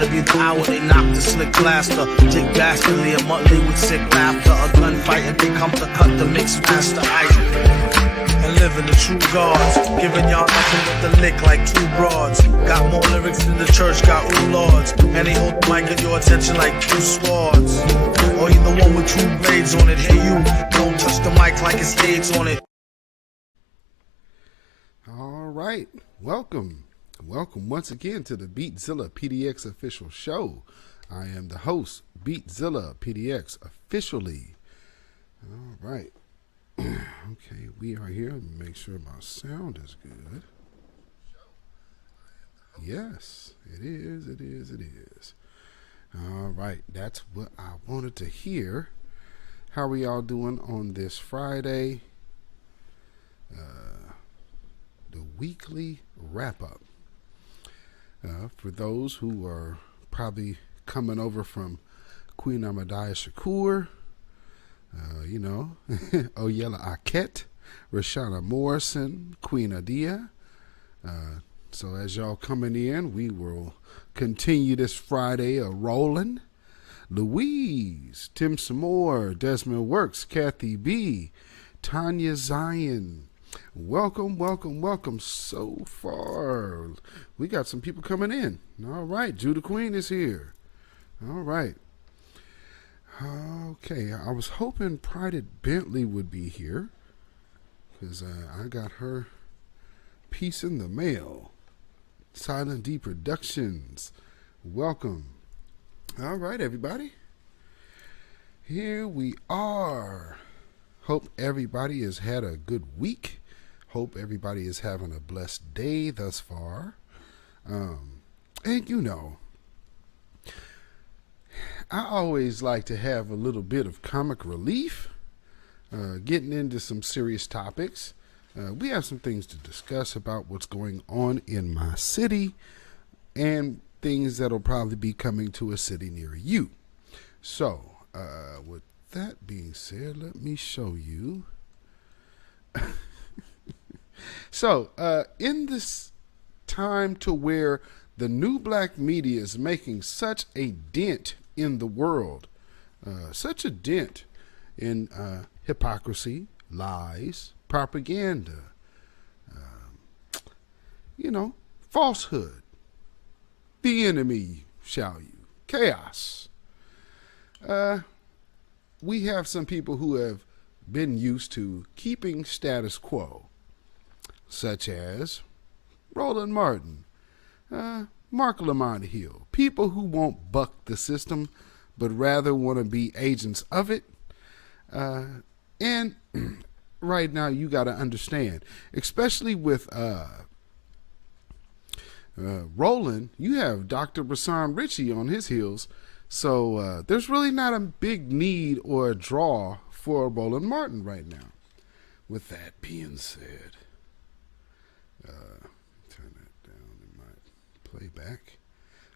to be the hour they knock the slick blaster. Dick dastardly, a monthly with sick laughter. A gunfight and they come to cut the mix master ice. And living the true gods, giving y'all nothing but the lick like two broads. Got more lyrics than the church got ooh lords. And they hold the mic at your attention like two swords. Or you the one with two blades on it. Hey you, don't touch the mic like it's AIDS on it. All right, welcome once again to the beatzillapdx official show. I am the host, beatzillapdx officially. All right. Okay, we are here. Let me make sure my sound is good. Yes, it is. All right, that's what I wanted to hear. How are y'all doing on this Friday? The weekly wrap-up. For those who are probably coming over from Queen Ahmadiyya Shakur, Oyella Akhet, Rashana Morrison, Queen Adia. So as y'all coming in, we will continue this Friday rolling. Louise, Tim Samore, Desmond Works, Kathy B, Tanya Zion. Welcome so far. We got some people coming in. All right, Judah Queen is here. All right. Okay, I was hoping Pride Bentley would be here because I got her piece in the mail. Silent D Productions. Welcome. All right, everybody. Here we are. Hope everybody has had a good week. Hope everybody is having a blessed day thus far. And I always like to have a little bit of comic relief, getting into some serious topics. We have some things to discuss about what's going on in my city and things that'll probably be coming to a city near you. So, with that being said, let me show you. So, in this time to where the new black media is making such a dent in the world, such a dent in hypocrisy, lies, propaganda, falsehood, the enemy, shall you, chaos. We have some people who have been used to keeping status quo, such as Roland Martin, Mark Lamont Hill, people who won't buck the system, but rather want to be agents of it. And right now, you got to understand, especially with Roland, you have Dr. Rasan Ritchie on his heels. So there's really not a big need or a draw for Roland Martin right now. With that being said, turn that down in my playback.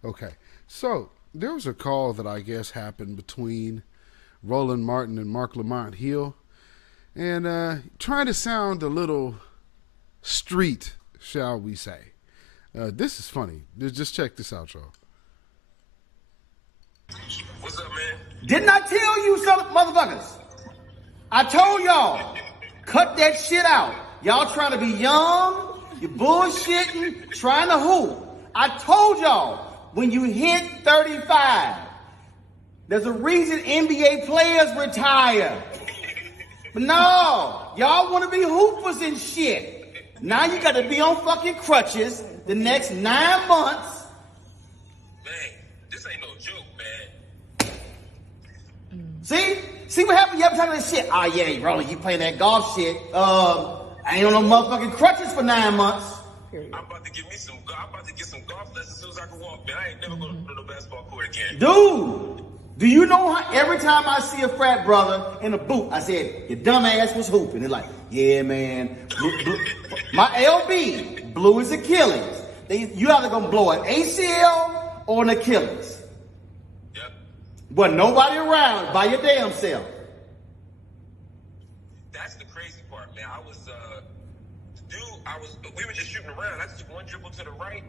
Okay, so there was a call that I guess happened between Roland Martin and Mark Lamont Hill, and trying to sound a little street, shall we say. This is funny. Just check this out, y'all. What's up, man? Didn't I tell you some motherfuckers? I told y'all, cut that shit out. Y'all trying to be young, you bullshitting, trying to hoop. I told y'all, when you hit 35, there's a reason NBA players retire. But no, y'all want to be hoopers and shit. Now you got to be on fucking crutches the next 9 months. Man, this ain't no joke, man. See what happened? You ever talking that shit? Oh yeah, Rolling, you playing that golf shit. I ain't on no motherfucking crutches for 9 months. I'm about to get some golf lessons as soon as I can walk, man. I ain't never gonna go to no basketball court again. Dude, do you know how every time I see a frat brother in a boot, I said, your dumb ass was hooping. They're like, yeah, man. My LB blew his Achilles. You either gonna blow an ACL or an Achilles. Yep. But nobody around by your damn self. That's the crazy part, man. We were just shooting around. I just took one dribble to the right,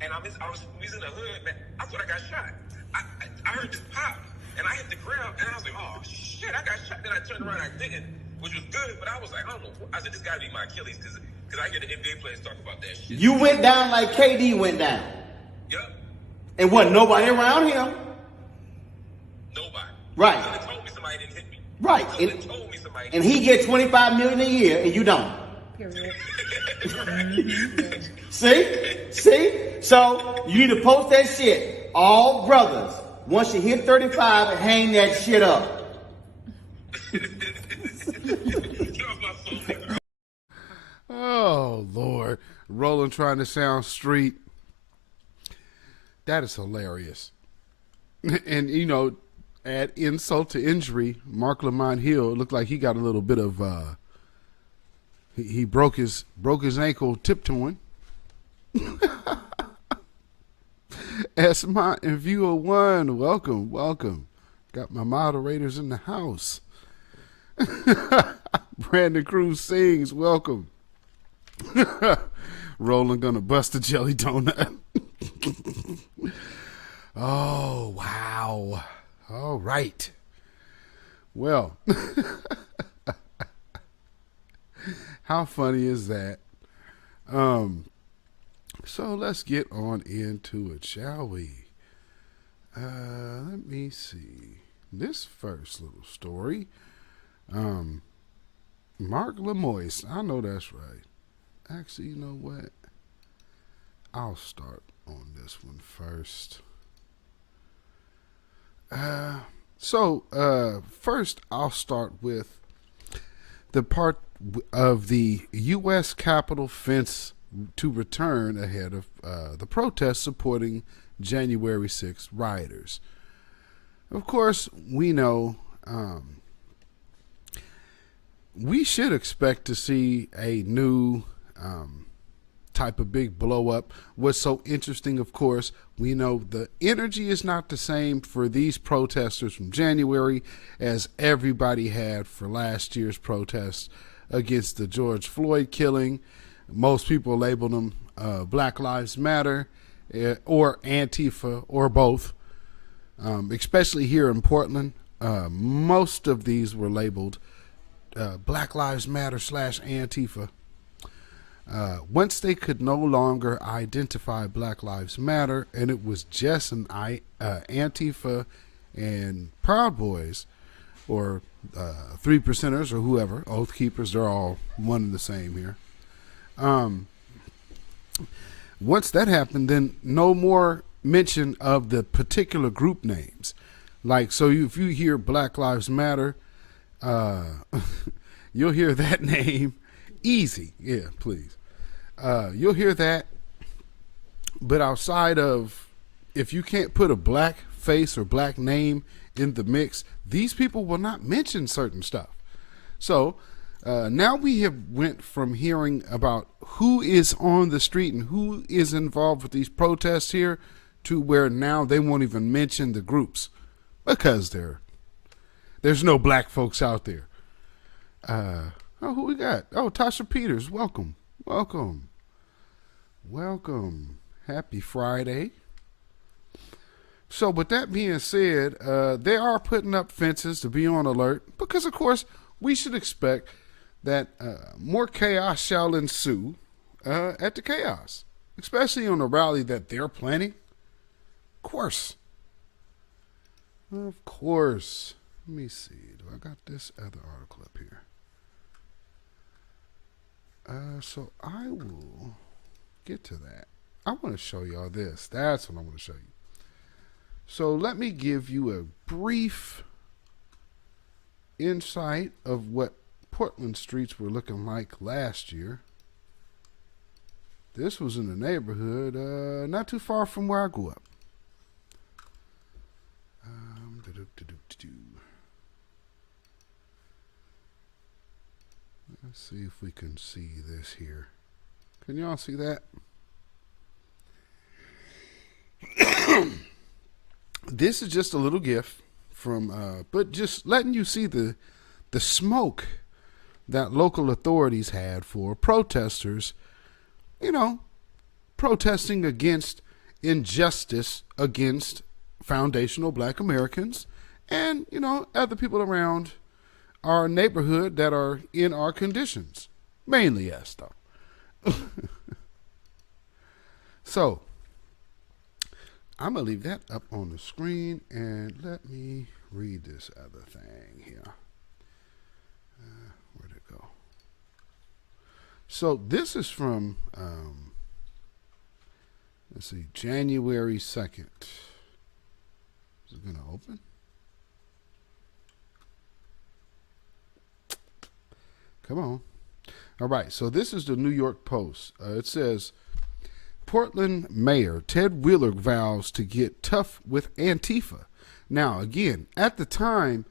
and we was in the hood, man. I thought I got shot. I heard this pop, and I hit the ground, and I was like, oh, shit, I got shot. Then I turned around, I didn't, which was good, but I was like, I don't know. I said, this got to be my Achilles, because I hear the NBA players talk about that shit. You went down like KD went down. Yep. And wasn't nobody around him. Nobody. Right. So they told me somebody didn't hit me. Right. So they told me somebody And he gets $25 million a year, and you don't. Period. See? So you need to post that shit. All brothers, once you hit 35, hang that shit up. Oh, Lord. Roland trying to sound street. That is hilarious. And, you know, add insult to injury, Mark Lamont Hill looked like he got a little bit of, he broke his ankle tiptoeing. Esmont and Viewer One, welcome. Got my moderators in the house. Brandon Cruz sings, welcome. Roland gonna bust a jelly donut. Oh, wow. All right. Well, how funny is that? So let's get on into it, shall we? Let me see. This first little story. Mark Lemoyce. I know that's right. Actually, you know what? I'll start on this one first. First I'll start with the part of the U.S. Capitol fence to return ahead of the protests supporting January 6th rioters. Of course, we know we should expect to see a new type of big blow up. What's so interesting, of course, we know the energy is not the same for these protesters from January as everybody had for last year's protests against the George Floyd killing. Most people label them Black Lives Matter or Antifa or both, especially here in Portland. Most of these were labeled Black Lives Matter / Antifa. Once they could no longer identify Black Lives Matter and it was just an Antifa and Proud Boys or 3%ers or whoever, Oath Keepers, they're all one and the same here. Once that happened, then no more mention of the particular group names. Like, so if you hear Black Lives Matter, you'll hear that name easy. Yeah, please. You'll hear that. But outside of, if you can't put a black face or black name in the mix, these people will not mention certain stuff. So now we have went from hearing about who is on the street and who is involved with these protests here to where now they won't even mention the groups because there's no black folks out there. Who we got? Oh, Tasha Peters, welcome. Happy Friday. So with that being said, they are putting up fences to be on alert because, of course, we should expect that more chaos shall ensue at the chaos, especially on the rally that they're planning. Of course. Let me see. Do I got this other article up here? So I will get to that. I want to show y'all this. That's what I want to show you. So let me give you a brief insight of what Portland streets were looking like last year. This was in the neighborhood not too far from where I grew up. Let's see if we can see this here. Can y'all see that? This is just a little GIF from, but just letting you see the smoke that local authorities had for protesters, protesting against injustice against foundational black Americans and, other people around our neighborhood that are in our conditions. Mainly us, though. So, I'm going to leave that up on the screen, and let me read this other thing here. Where'd it go? So, this is from, let's see, January 2nd. Is it going to open? Come on. All right, so this is the New York Post. It says, Portland Mayor Ted Wheeler vows to get tough with Antifa. Now, again, at the time,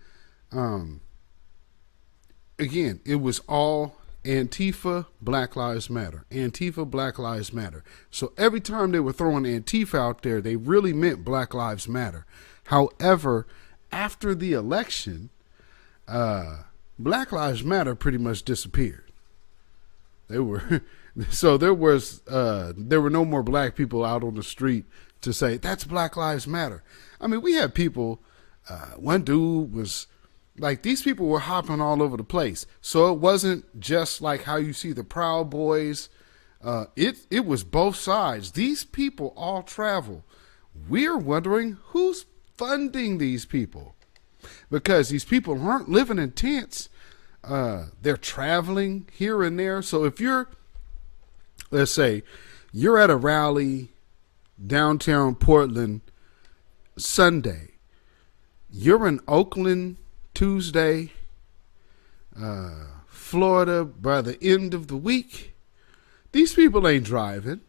it was all Antifa, Black Lives Matter. Antifa, Black Lives Matter. So every time they were throwing Antifa out there, they really meant Black Lives Matter. However, after the election, Black Lives Matter pretty much disappeared. There were no more black people out on the street to say that's Black Lives Matter. I mean, we had people. One dude was like, these people were hopping all over the place. So it wasn't just like how you see the Proud Boys. It was both sides. These people all travel. We're wondering who's funding these people, because these people aren't living in tents. They're traveling here and there. So if you're, let's say, you're at a rally downtown Portland Sunday, you're in Oakland Tuesday, Florida by the end of the week, these people ain't driving.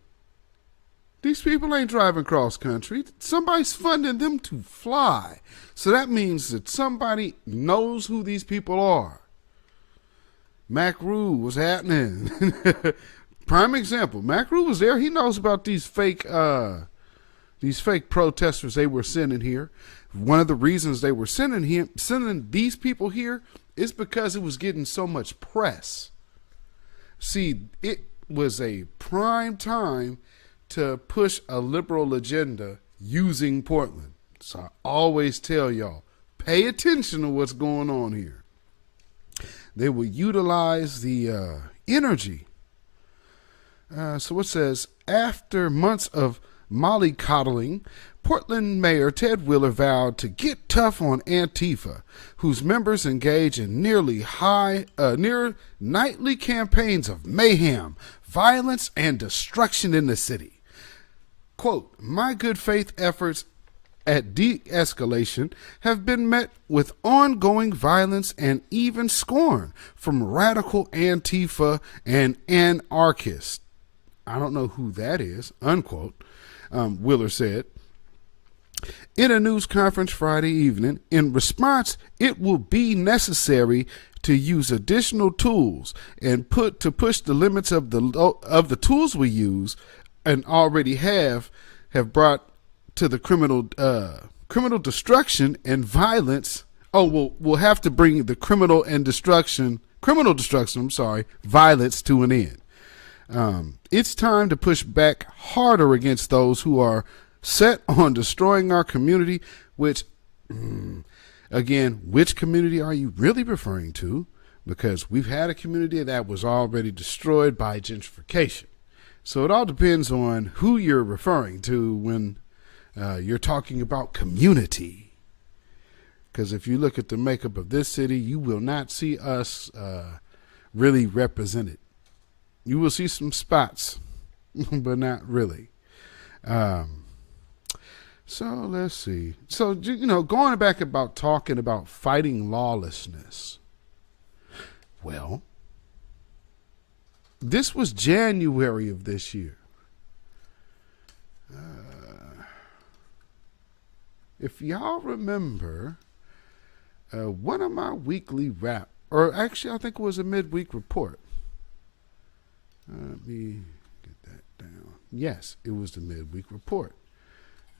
These people ain't driving cross country. Somebody's funding them to fly. So that means that somebody knows who these people are. Mac Rue was happening. Prime example. Mac Rue was there. He knows about these fake protesters they were sending here. One of the reasons they were sending these people here is because it was getting so much press. See, it was a prime time to push a liberal agenda using Portland. So I always tell y'all, pay attention to what's going on here. They will utilize the energy. So it says, after months of mollycoddling, Portland Mayor Ted Wheeler vowed to get tough on Antifa, whose members engage in near nightly campaigns of mayhem, violence, and destruction in the city. Quote, my good faith efforts at de-escalation have been met with ongoing violence and even scorn from radical Antifa and anarchists. I don't know who that is, unquote, Wheeler said. In a news conference Friday evening, in response, it will be necessary to use additional tools and push the limits of the tools we use and already have brought to the criminal destruction and violence. Oh, we'll have to bring the criminal destruction, violence to an end. It's time to push back harder against those who are set on destroying our community, which, again, which community are you really referring to? Because we've had a community that was already destroyed by gentrification. So it all depends on who you're referring to when you're talking about community. Because if you look at the makeup of this city, you will not see us really represented. You will see some spots, but not really. So let's see. So, going back about talking about fighting lawlessness. Well, this was January of this year. If y'all remember, one of my weekly I think it was a midweek report. Let me get that down. Yes, it was the midweek report.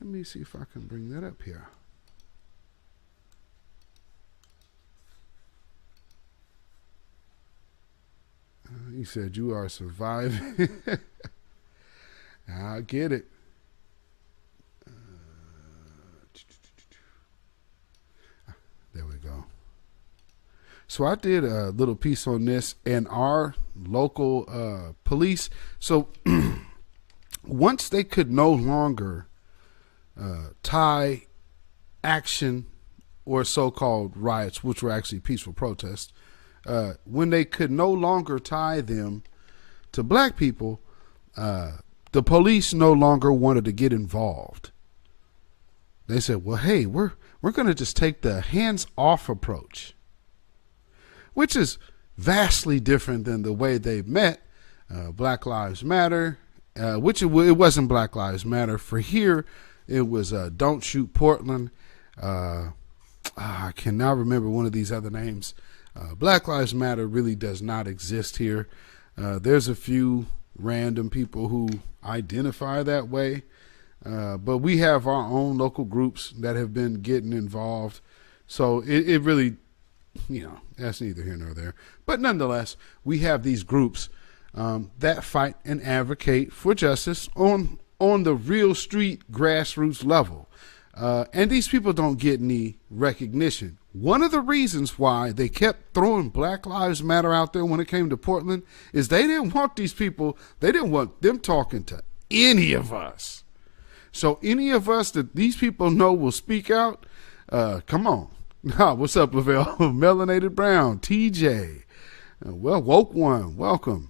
Let me see if I can bring that up here. He said, you are surviving. I get it. So I did a little piece on this and our local police. So once they could no longer tie action or so-called riots, which were actually peaceful protests, when they could no longer tie them to black people, the police no longer wanted to get involved. They said, well, hey, we're going to just take the hands-off approach, which is vastly different than the way they met Black Lives Matter, which it wasn't Black Lives Matter. For here, it was Don't Shoot Portland. I cannot remember one of these other names. Black Lives Matter really does not exist here. There's a few random people who identify that way. But we have our own local groups that have been getting involved. So it really, that's neither here nor there. But nonetheless, we have these groups that fight and advocate for justice on the real street grassroots level. And these people don't get any recognition. One of the reasons why they kept throwing Black Lives Matter out there when it came to Portland is they didn't want these people, they didn't want them talking to any of us. So any of us that these people know will speak out, come on. What's up, Lavelle? Melanated Brown, TJ. Well, Woke One, welcome.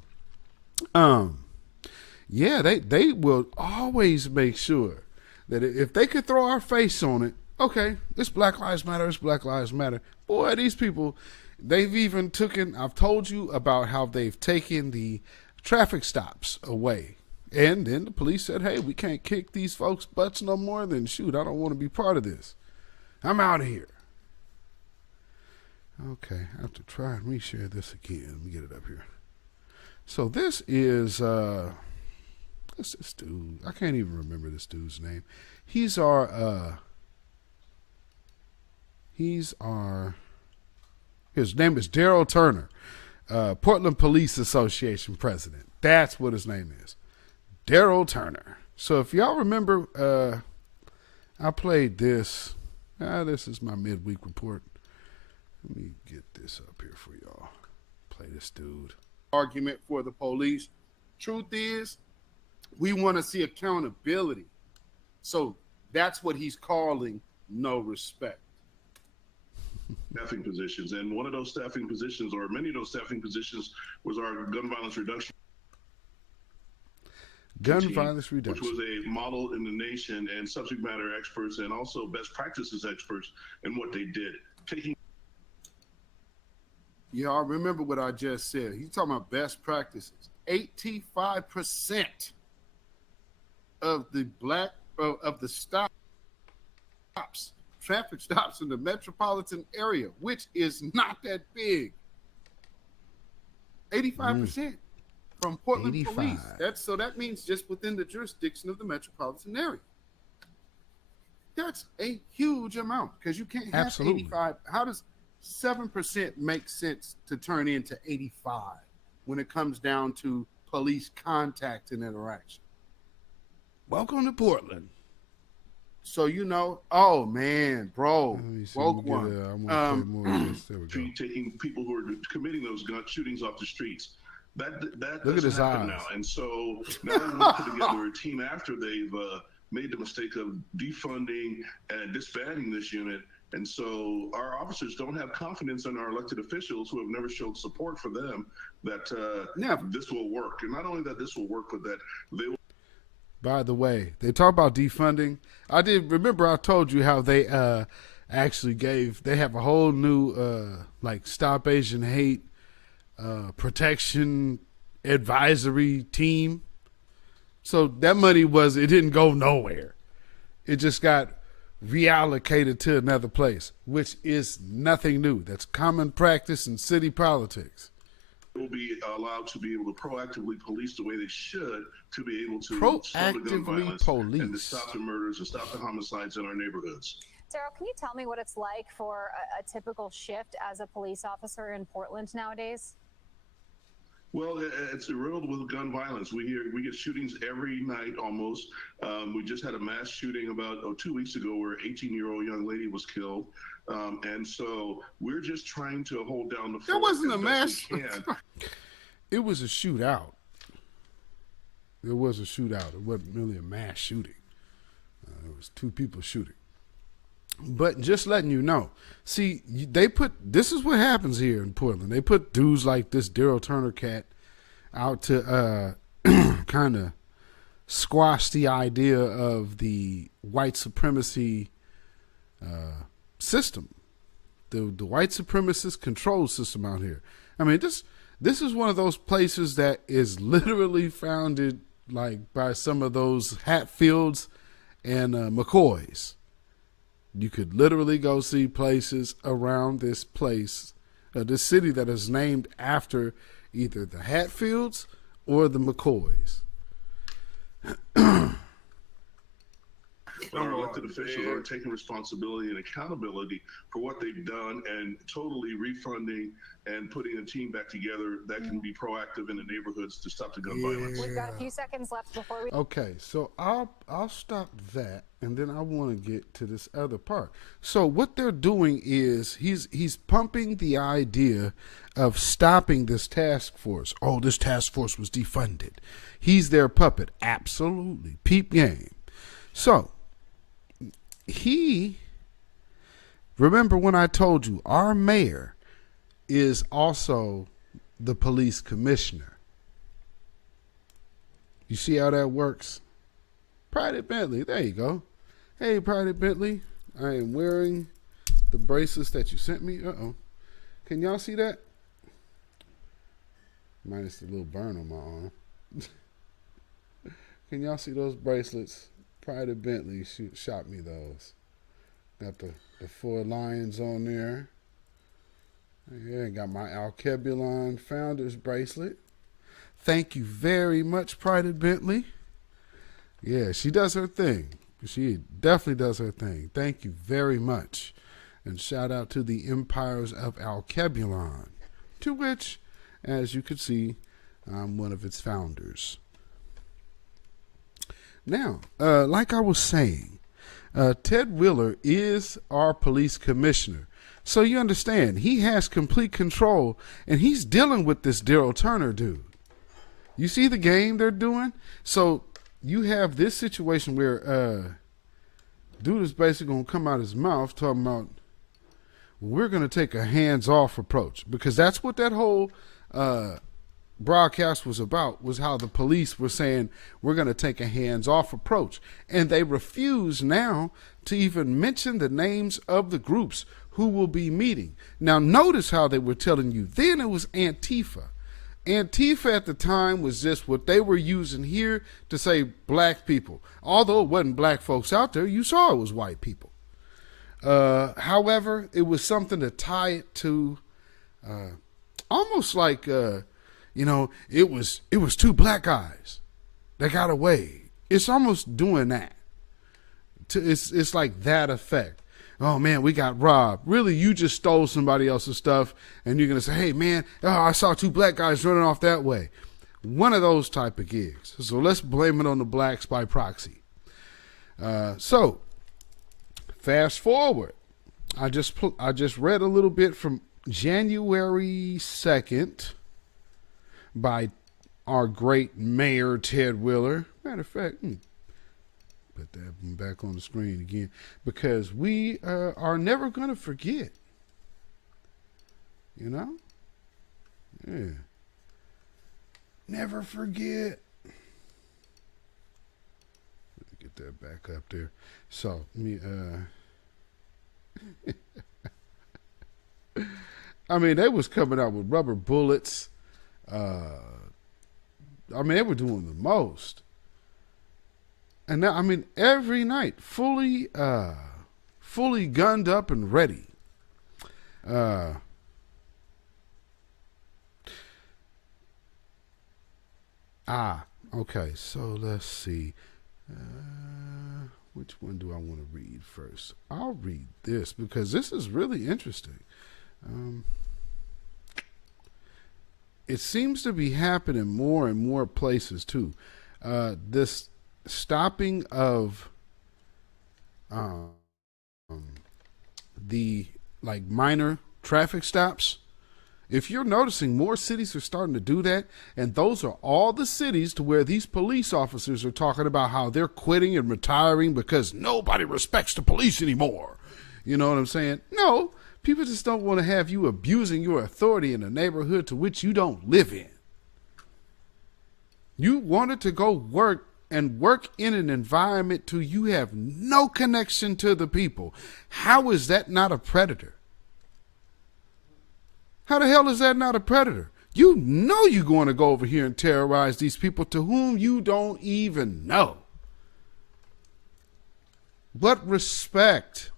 Yeah, they will always make sure that if they could throw our face on it, okay, it's Black Lives Matter, it's Black Lives Matter. Boy, these people, they've even I've told you about how they've taken the traffic stops away. And then the police said, hey, we can't kick these folks' butts no more. Then shoot, I don't want to be part of this. I'm out of here. Okay, I have to try and reshare this again. Let me get it up here. So this is, what's this dude? I can't even remember this dude's name. He's our, his name is Daryl Turner, Portland Police Association president. That's what his name is. Daryl Turner. So if y'all remember, I played this. This is my midweek report. Let me get this up here for y'all. Play this dude. Argument for the police. Truth is, we want to see accountability. So that's what he's calling no respect. Staffing positions. And one of those staffing positions, or many of those staffing positions, was our gun violence reduction. Violence reduction, which was a model in the nation, and subject matter experts and also best practices experts in what they did. Y'all remember what I just said. He's talking about best practices. 85% of the traffic stops in the metropolitan area, which is not that big. 85%. From Portland 85. Police. That means just within the jurisdiction of the metropolitan area. That's a huge amount because you can't have 85. How does 7% make sense to turn into 85 when it comes down to police contact and interaction? Welcome to Portland. So oh man, bro, Woke One. Taking people who are committing those gun shootings off the streets. That look at his eyes now, and so now we want to put together a team after they've made the mistake of defunding and disbanding this unit, and so our officers don't have confidence in our elected officials who have never showed support for them that this will work, and not only that this will work, but that they will. By the way, they talk about defunding. I told you how they actually they have a whole new Stop Asian Hate protection advisory team. So that money it didn't go nowhere. It just got reallocated to another place, which is nothing new. That's common practice in city politics. Will be allowed to be able to proactively police the way they should to be able to proactively stop the gun violence police and to stop the murders and stop the homicides in our neighborhoods. Daryl, can you tell me what it's like for a typical shift as a police officer in Portland nowadays? Well, it's riddled with gun violence. We get shootings every night almost. We just had a mass shooting about 2 weeks ago where an 18-year-old young lady was killed. And so we're just trying to hold down the fort. There wasn't a mass. mass. It was a shootout. It was a shootout. It wasn't really a mass shooting. It was two people shooting. But just letting you know. See, this is what happens here in Portland. They put dudes like this Daryl Turner cat out to kind of squash the idea of the white supremacy system, the white supremacist control system out here. I mean, this is one of those places that is literally founded like by some of those Hatfields and McCoys. You could literally go see places around this place, this city that is named after either the Hatfields or the McCoys. But our elected officials are taking responsibility and accountability for what they've done and totally refunding and putting a team back together that can be proactive in the neighborhoods to stop the gun violence. We've got a few seconds left before we... Okay, so I'll stop that, and then I want to get to this other part. So what they're doing is he's pumping the idea of stopping this task force. Oh, this task force was defunded. He's their puppet. Absolutely. Peep game. So remember when I told you our mayor is also the police commissioner. You see how that works? Private Bentley, there you go. Hey, Private Bentley, I am wearing the bracelets that you sent me. Can y'all see that? Minus the little burn on my arm. Can y'all see those bracelets? Private Bentley shot me those. Got the 4 lions on there. Yeah, got my Alkebulon Founders bracelet. Thank you very much, Private Bentley. Yeah, she does her thing. She definitely does her thing. Thank you very much. And shout out to the Empires of Alkebulon, to which, as you could see, I'm one of its founders. Now, like I was saying, Ted Wheeler is our police commissioner. So you understand, he has complete control, and he's dealing with this Daryl Turner dude. You see the game they're doing? So you have this situation where dude is basically going to come out his mouth talking about, we're going to take a hands-off approach. Because that's what that whole broadcast was about, was how the police were saying, we're going to take a hands-off approach. And they refuse now to even mention the names of the groups who will be meeting. Now, notice how they were telling you, then it was Antifa. Antifa at the time was just what they were using here to say black people. Although it wasn't black folks out there, you saw it was white people. However, it was something to tie it to almost like, it was 2 black guys that got away. It's almost doing that. It's like that effect. Oh, man, we got robbed. Really, you just stole somebody else's stuff, and you're going to say, hey, man, I saw 2 black guys running off that way. One of those type of gigs. So let's blame it on the blacks by proxy. So fast forward. I just read a little bit from January 2nd by our great Mayor Ted Wheeler. Matter of fact, put that one back on the screen again, because we are never going to forget. You know? Yeah. Never forget. Let me get that back up there. So, I mean, they was coming out with rubber bullets. I mean, they were doing the most. And now, I mean, every night, fully gunned up and ready. Okay, so let's see. Which one do I want to read first? I'll read this because this is really interesting. It seems to be happening more and more places too. This stopping of the like minor traffic stops. If you're noticing, more cities are starting to do that, and those are all the cities to where these police officers are talking about how they're quitting and retiring because nobody respects the police anymore. You know what I'm saying? No, people just don't want to have you abusing your authority in a neighborhood to which you don't live in. You wanted to go work and work in an environment to you have no connection to the people. How is that not a predator? How the hell is that not a predator? You know you're going to go over here and terrorize these people to whom you don't even know. What respect?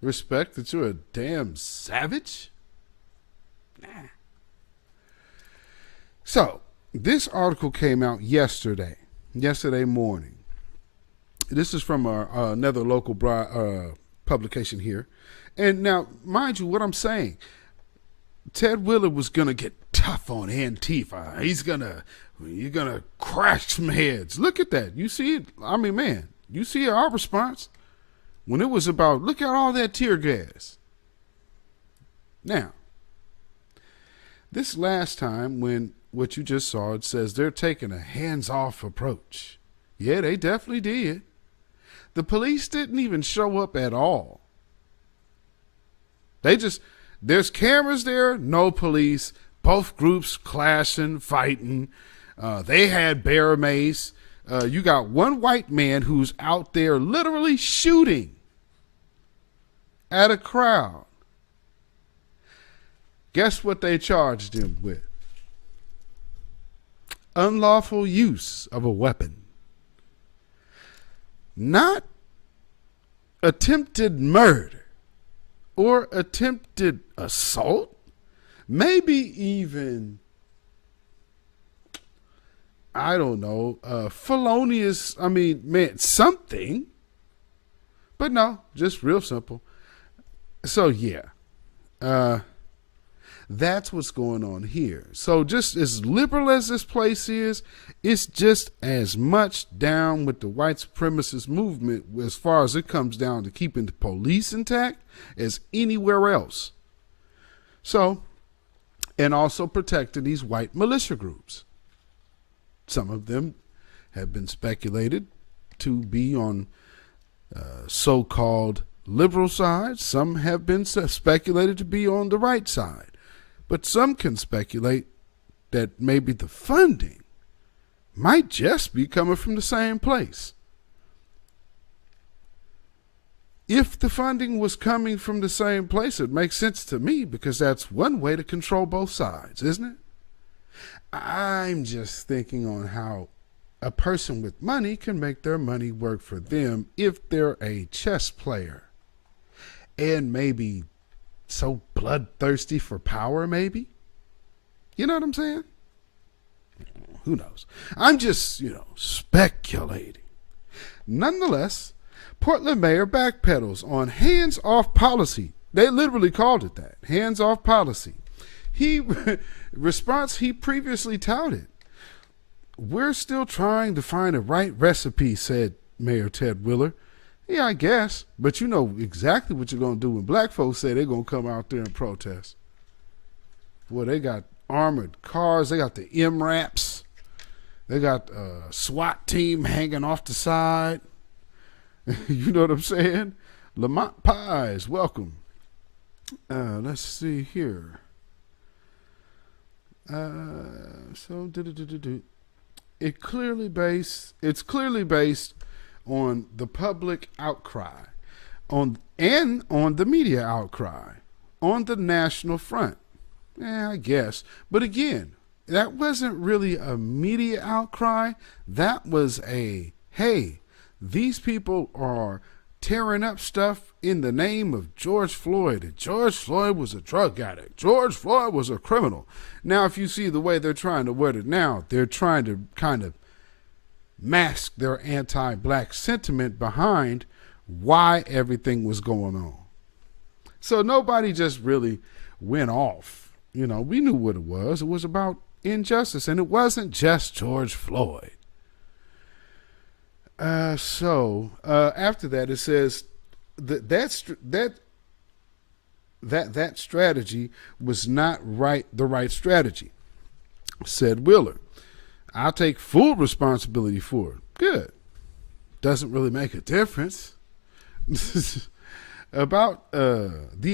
Respect that you're a damn savage? Nah. So, this article came out yesterday morning. This is from another local publication here. And now, mind you, what I'm saying, Ted Willard was going to get tough on Antifa. You're going to crash some heads. Look at that. You see it? I mean, man, you see our response when it was about, look at all that tear gas. Now, this last time when what you just saw, it says they're taking a hands-off approach. Yeah, they definitely did. The police didn't even show up at all. There's cameras there, no police, both groups clashing, fighting. They had bear mace. You got one white man who's out there literally shooting at a crowd. Guess what they charged him with? Unlawful use of a weapon. Not attempted murder or attempted assault. Maybe even, I don't know, felonious, something. But no, just real simple. So yeah, that's what's going on here. So just as liberal as this place is, it's just as much down with the white supremacist movement as far as it comes down to keeping the police intact as anywhere else. So, and also protecting these white militia groups. Some of them have been speculated to be on so-called liberal side. Some have been speculated to be on the right side. But some can speculate that maybe the funding might just be coming from the same place. If the funding was coming from the same place, it makes sense to me because that's one way to control both sides, isn't it? I'm just thinking on how a person with money can make their money work for them if they're a chess player and maybe so bloodthirsty for power, maybe. You know what I'm saying? Who knows? I'm just, speculating. Nonetheless, Portland mayor backpedals on hands-off policy. They literally called it that, hands-off policy. Response he previously touted. We're still trying to find the right recipe, said Mayor Ted Willard. Yeah, I guess. But you know exactly what you're going to do when black folks say they're going to come out there and protest. Boy, they got armored cars. They got the MRAPs. They got a SWAT team hanging off the side. You know what I'm saying? Lamont Pies, welcome. Let's see here. It's clearly based on the public outcry, on the media outcry, on the national front. Yeah, I guess. But again, that wasn't really a media outcry. That was hey, these people are tearing up stuff in the name of George Floyd. And George Floyd was a drug addict. George Floyd was a criminal. Now, if you see the way they're trying to word it now, they're trying to kind of mask their anti-black sentiment behind why everything was going on. So nobody just really went off. We knew what it was. It was about injustice, and it wasn't just George Floyd. So after that, it says that that strategy was not the right strategy. Said Wheeler, I'll take full responsibility for it. Good. Doesn't really make a difference. The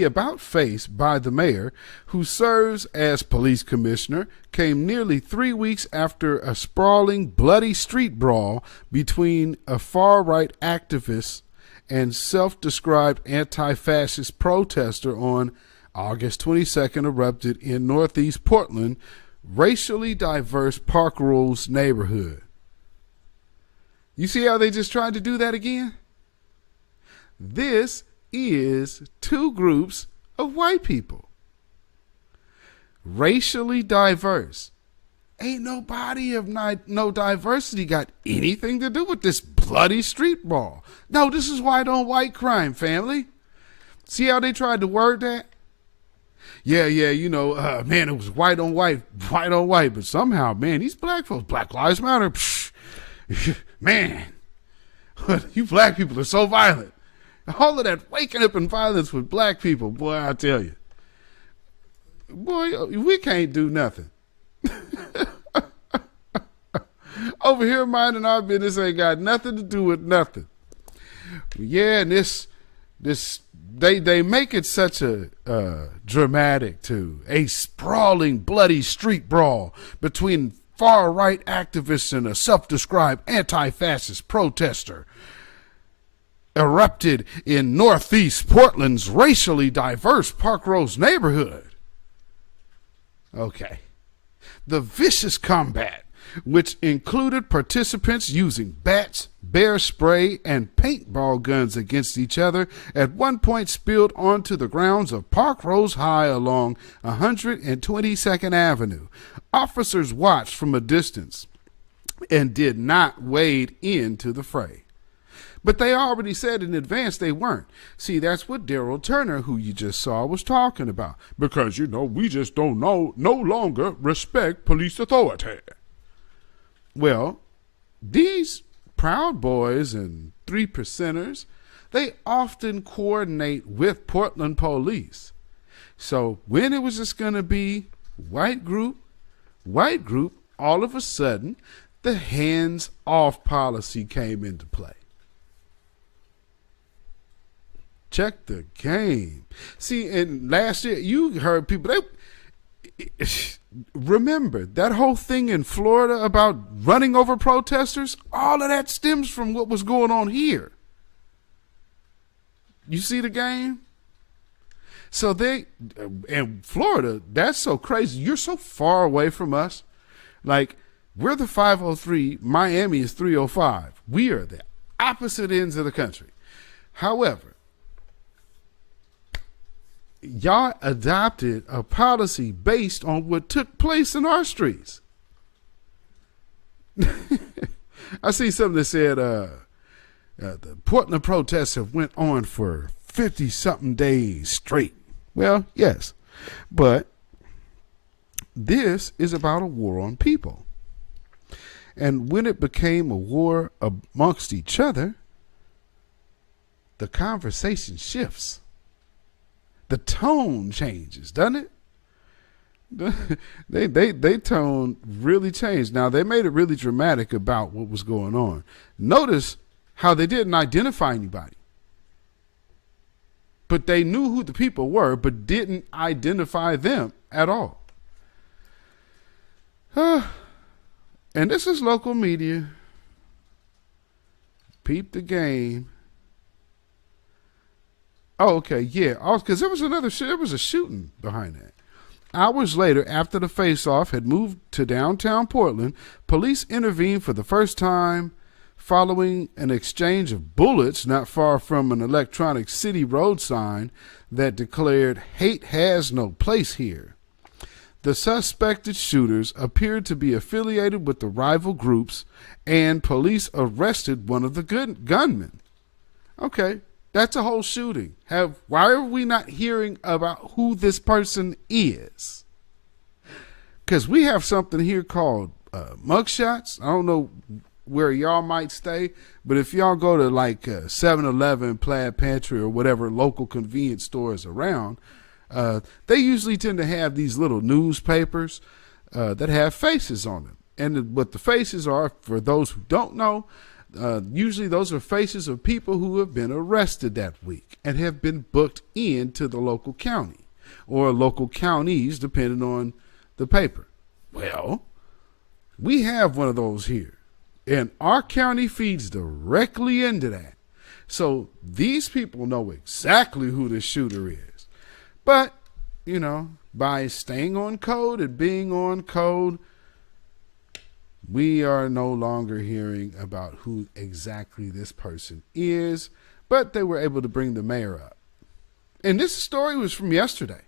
about face by the mayor, who serves as police commissioner, came nearly 3 weeks after a sprawling, bloody street brawl between a far-right activist and self-described anti-fascist protester on August 22nd erupted in Northeast Portland, racially diverse Park Rose neighborhood. You see how they just tried to do that again? This is two groups of white people. Racially diverse. Ain't nobody of no diversity got anything to do with this bloody street brawl. No, this is white on white crime, family. See how they tried to word that? Yeah, man, it was white on white, but somehow, man, these black folks, Black Lives Matter, man, you black people are so violent. All of that waking up in violence with black people, boy, I tell you. Boy, we can't do nothing. Over here minding our business ain't got nothing to do with nothing. Yeah, and this they make it such a dramatic too. A sprawling, bloody street brawl between far-right activists and a self-described anti-fascist protester erupted in Northeast Portland's racially diverse Park Rose neighborhood. Okay. The vicious combat, which included participants using bats, bear spray, and paintball guns against each other, at one point spilled onto the grounds of Park Rose High along 122nd Avenue. Officers watched from a distance and did not wade into the fray. But they already said in advance they weren't. See, that's what Daryl Turner, who you just saw, was talking about. Because, we just don't no longer respect police authority. Well, these Proud Boys and 3%ers, they often coordinate with Portland police. So when it was just going to be white group, all of a sudden, the hands-off policy came into play. Check the game. See, and last year, you heard people, remember that whole thing in Florida about running over protesters? All of that stems from what was going on here. You see the game? So in Florida, that's so crazy. You're so far away from us. Like, we're the 503, Miami is 305. We are the opposite ends of the country. However, y'all adopted a policy based on what took place in our streets. I see something that said the Portland protests have went on for 50-something days straight. Well, yes, but this is about a war on people. And when it became a war amongst each other, the conversation shifts. The tone changes, doesn't it? They tone really changed. Now, they made it really dramatic about what was going on. Notice how they didn't identify anybody. But they knew who the people were, but didn't identify them at all. And this is local media. Peep the game. Oh, okay, yeah. Because there was a shooting behind that. Hours later, after the face-off had moved to downtown Portland, police intervened for the first time following an exchange of bullets not far from an electronic city road sign that declared "Hate has no place here." The suspected shooters appeared to be affiliated with the rival groups, and police arrested one of the gunmen. Okay. That's a whole shooting. Why are we not hearing about who this person is? Because we have something here called mugshots. I don't know where y'all might stay, but if y'all go to like 7-Eleven, Plaid Pantry, or whatever local convenience stores around, They usually tend to have these little newspapers that have faces on them. And what the faces are, for those who don't know, usually those are faces of people who have been arrested that week and have been booked into the local county or local counties, depending on the paper. Well, we have one of those here, and our county feeds directly into that. So these people know exactly who the shooter is. But, you know, by staying on code and being on code, we are no longer hearing about who exactly this person is, but they were able to bring the mayor up. And this story was from yesterday.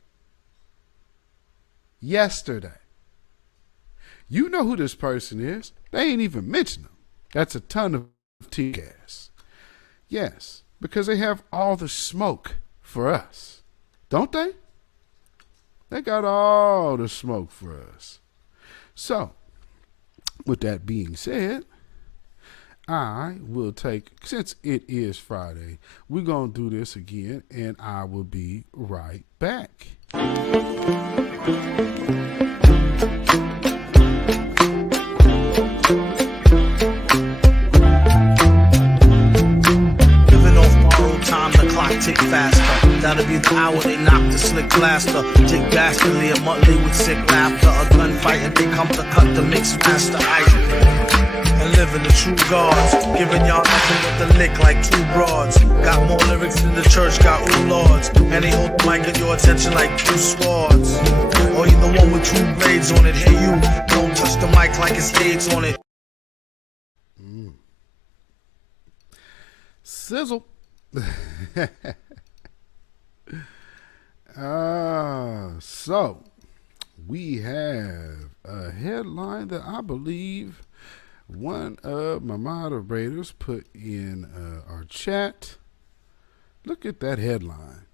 Yesterday. You know who this person is. They ain't even mentioned him. That's a ton of tea gas. Yes, because they have all the smoke for us. Don't they? They got all the smoke for us. So, with that being said, I will take, since it is Friday, we're going to do this again, and I will be right back. Tick faster. That'll be the hour they knock the slick blaster. Dick dastardly, a monthly with sick laughter. A gunfight and they come to cut the mix faster. And living the true gods. Giving y'all nothing but the lick like two broads. Got more lyrics than the church got ooh lords. And they hold the mic at your attention like two swords. Or you the one with two blades on it. Hey you, don't touch the mic like it's AIDS on it. Sizzle. So we have a headline that I believe one of my moderators put in our chat. Look at that headline.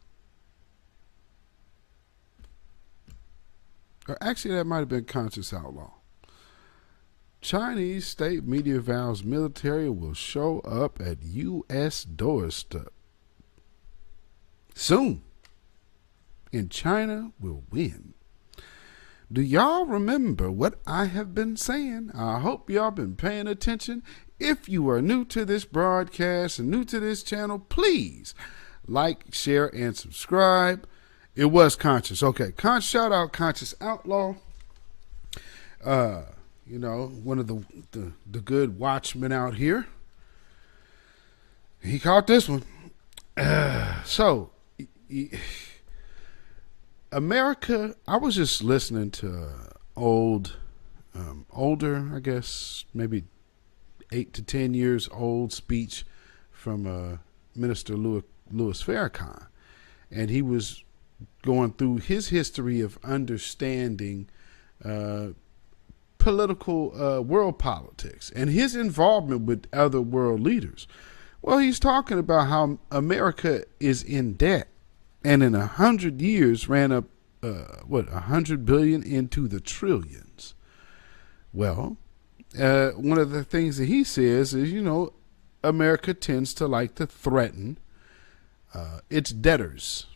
Or actually, that might have been Conscious Outlaw. Chinese state media vows military will show up at U.S. doorstep soon, and China will win. Do y'all remember what I have been saying? I hope y'all been paying attention. If you are new to this broadcast and new to this channel, please like, share, and subscribe. It was Conscious. Okay, shout out Conscious Outlaw. You know, one of the good watchmen out here. He caught this one. America, I was just listening to older, I guess, maybe 8 to 10 years old speech from Minister Louis Farrakhan. And he was going through his history of understanding political world politics and his involvement with other world leaders. Well, he's talking about how America is in debt and in 100 years ran up 100 billion into the trillions. Well, one of the things that he says is, you know, America tends to like to threaten its debtors.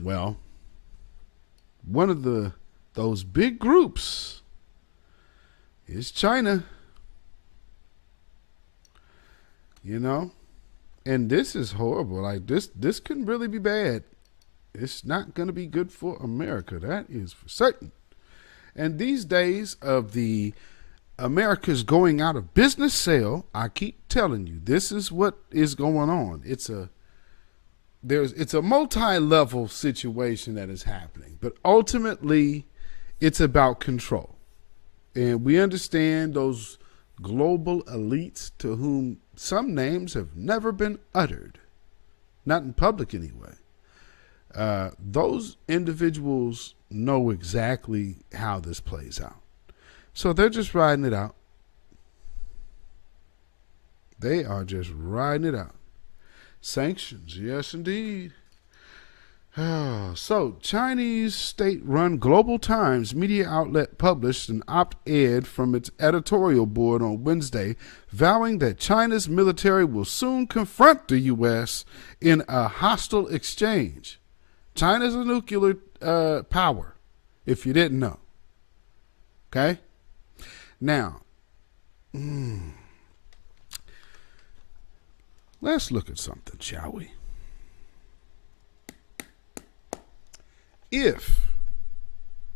Well, one of those big groups is China. You know, and this is horrible. Like this can really be bad. It's not going to be good for America. That is for certain. And these days of the America's going out of business sale, I keep telling you, this is what is going on. It's a multi-level situation that is happening, but ultimately it's about control. And we understand those global elites to whom some names have never been uttered, not in public anyway. Those individuals know exactly how this plays out. So they're just riding it out. They are just riding it out. Sanctions, yes indeed. So, Chinese state-run Global Times media outlet published an op-ed from its editorial board on Wednesday, vowing that China's military will soon confront the U.S. in a hostile exchange. China's a nuclear power, if you didn't know. Okay? Now, let's look at something, shall we? If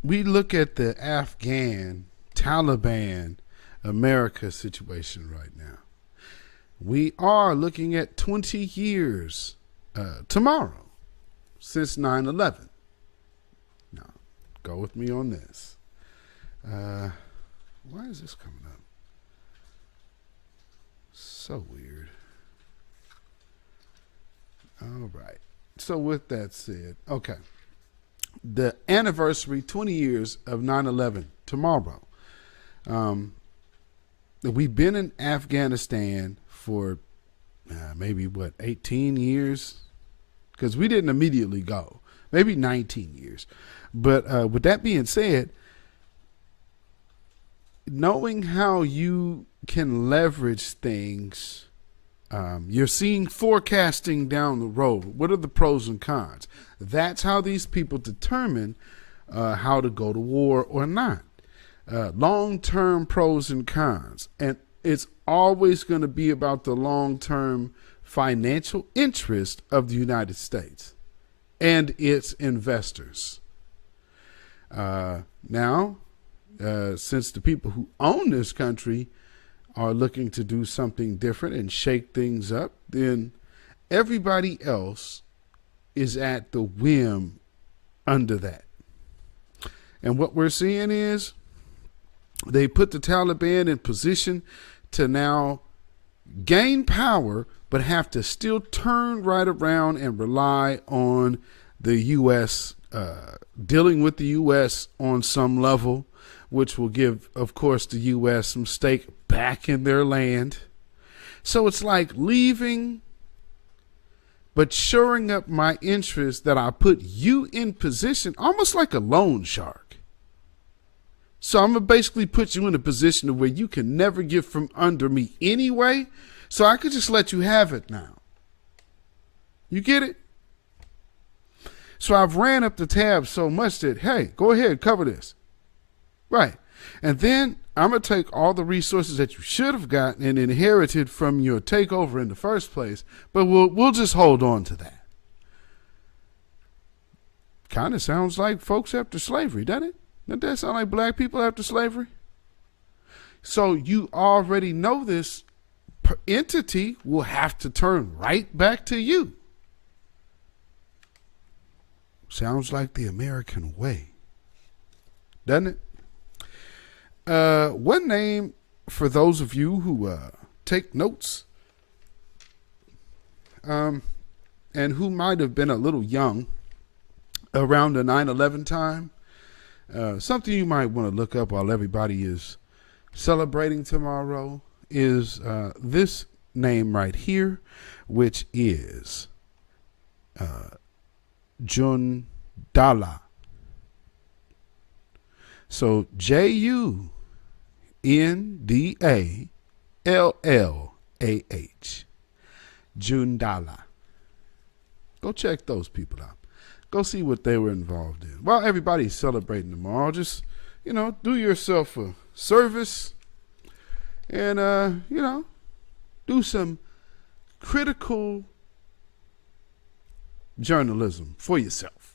we look at the Afghan Taliban America situation right now, we are looking at 20 years tomorrow since 9/11. Now, go with me on this. Why is this coming up? So weird. All right. So with that said, okay. The anniversary, 20 years of 9/11 tomorrow. We've been in Afghanistan for maybe 18 years, because we didn't immediately go, maybe 19 years. But with that being said, knowing how you can leverage things, you're seeing forecasting down the road. What are the pros and cons? That's how these people determine how to go to war or not. Long-term pros and cons. And it's always going to be about the long-term financial interest of the United States and its investors. Now, since the people who own this country are looking to do something different and shake things up, then everybody else is at the whim under that. And what we're seeing is they put the Taliban in position to now gain power, but have to still turn right around and rely on the U.S., dealing with the U.S. on some level, which will give, of course, the U.S. some stake back in their land. So it's like leaving, but shoring up my interest that I put you in position, almost like a loan shark. So I'm going to basically put you in a position where you can never get from under me anyway, so I could just let you have it now. You get it? So I've ran up the tab so much that, hey, go ahead, cover this. Right. And then I'm going to take all the resources that you should have gotten and inherited from your takeover in the first place, but we'll just hold on to that. Kind of sounds like folks after slavery, doesn't it? Doesn't that sound like black people after slavery? So you already know this entity will have to turn right back to you. Sounds like the American way, doesn't it? One name for those of you who take notes, and who might have been a little young around the 9/11 time, something you might want to look up while everybody is celebrating tomorrow is this name right here, which is Jundala. So Jundallah. Jundala. Go check those people out. Go see what they were involved in. While everybody's celebrating tomorrow, just, do yourself a service and, do some critical journalism for yourself.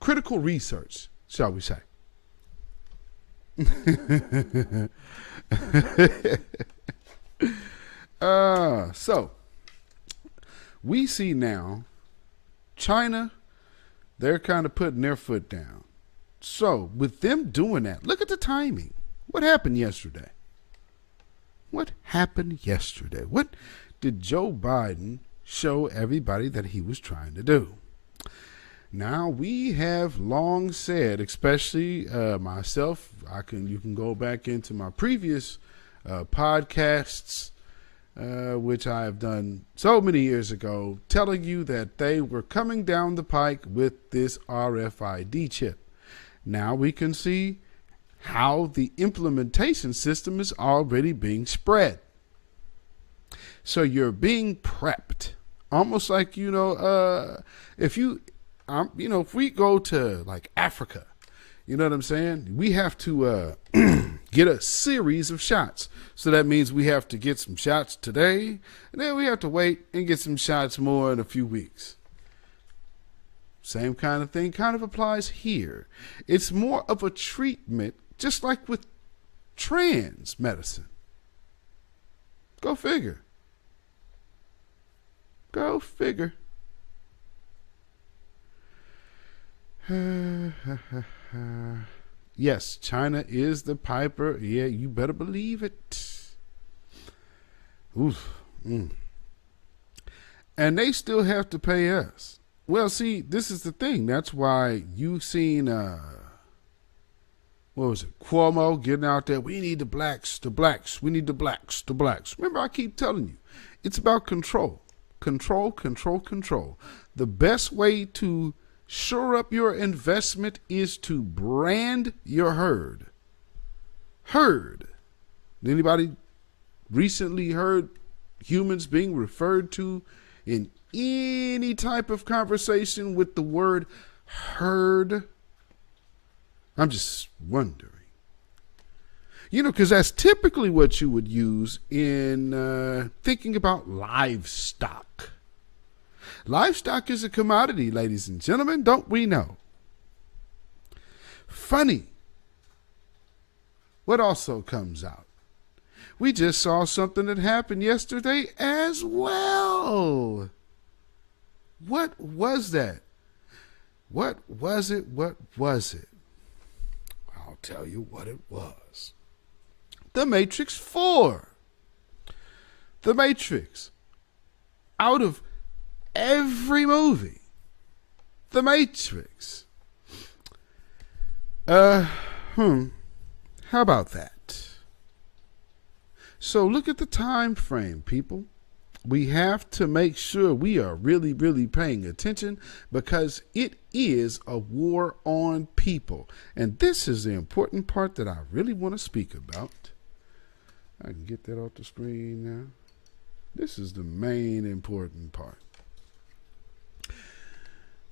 Critical research, shall we say. So we see now China, they're kind of putting their foot down. So with them doing that, look at the timing. What happened yesterday? What did Joe Biden show everybody that he was trying to do? Now, we have long said, especially myself, you can go back into my previous podcasts, which I have done so many years ago, telling you that they were coming down the pike with this RFID chip. Now we can see how the implementation system is already being spread. So you're being prepped. Almost like, if we go to like Africa, you know what I'm saying? We have to get a series of shots. So that means we have to get some shots today, and then we have to wait and get some shots more in a few weeks. Same kind of thing kind of applies here. It's more of a treatment, just like with trans medicine. Go figure. Go figure. Yes, China is the piper. Yeah, you better believe it. Oof. And they still have to pay us. Well, see, this is the thing. That's why you seen, what was it, Cuomo getting out there. We need the blacks. We need the blacks. Remember, I keep telling you, it's about control. Control. The best way to shore up your investment is to brand your herd. Anybody recently heard humans being referred to in any type of conversation with the word herd? I'm just wondering. Because that's typically what you would use in thinking about livestock. Livestock is a commodity, ladies and gentlemen, don't we know? Funny. What also comes out? We just saw something that happened yesterday as well. What was that? What was it? I'll tell you what it was. The Matrix 4. The Matrix. Out of every movie, The Matrix. How about that? So look at the time frame, people. We have to make sure we are really, really paying attention, because it is a war on people. And this is the important part that I really want to speak about. I can get that off the screen now. This is the main important part.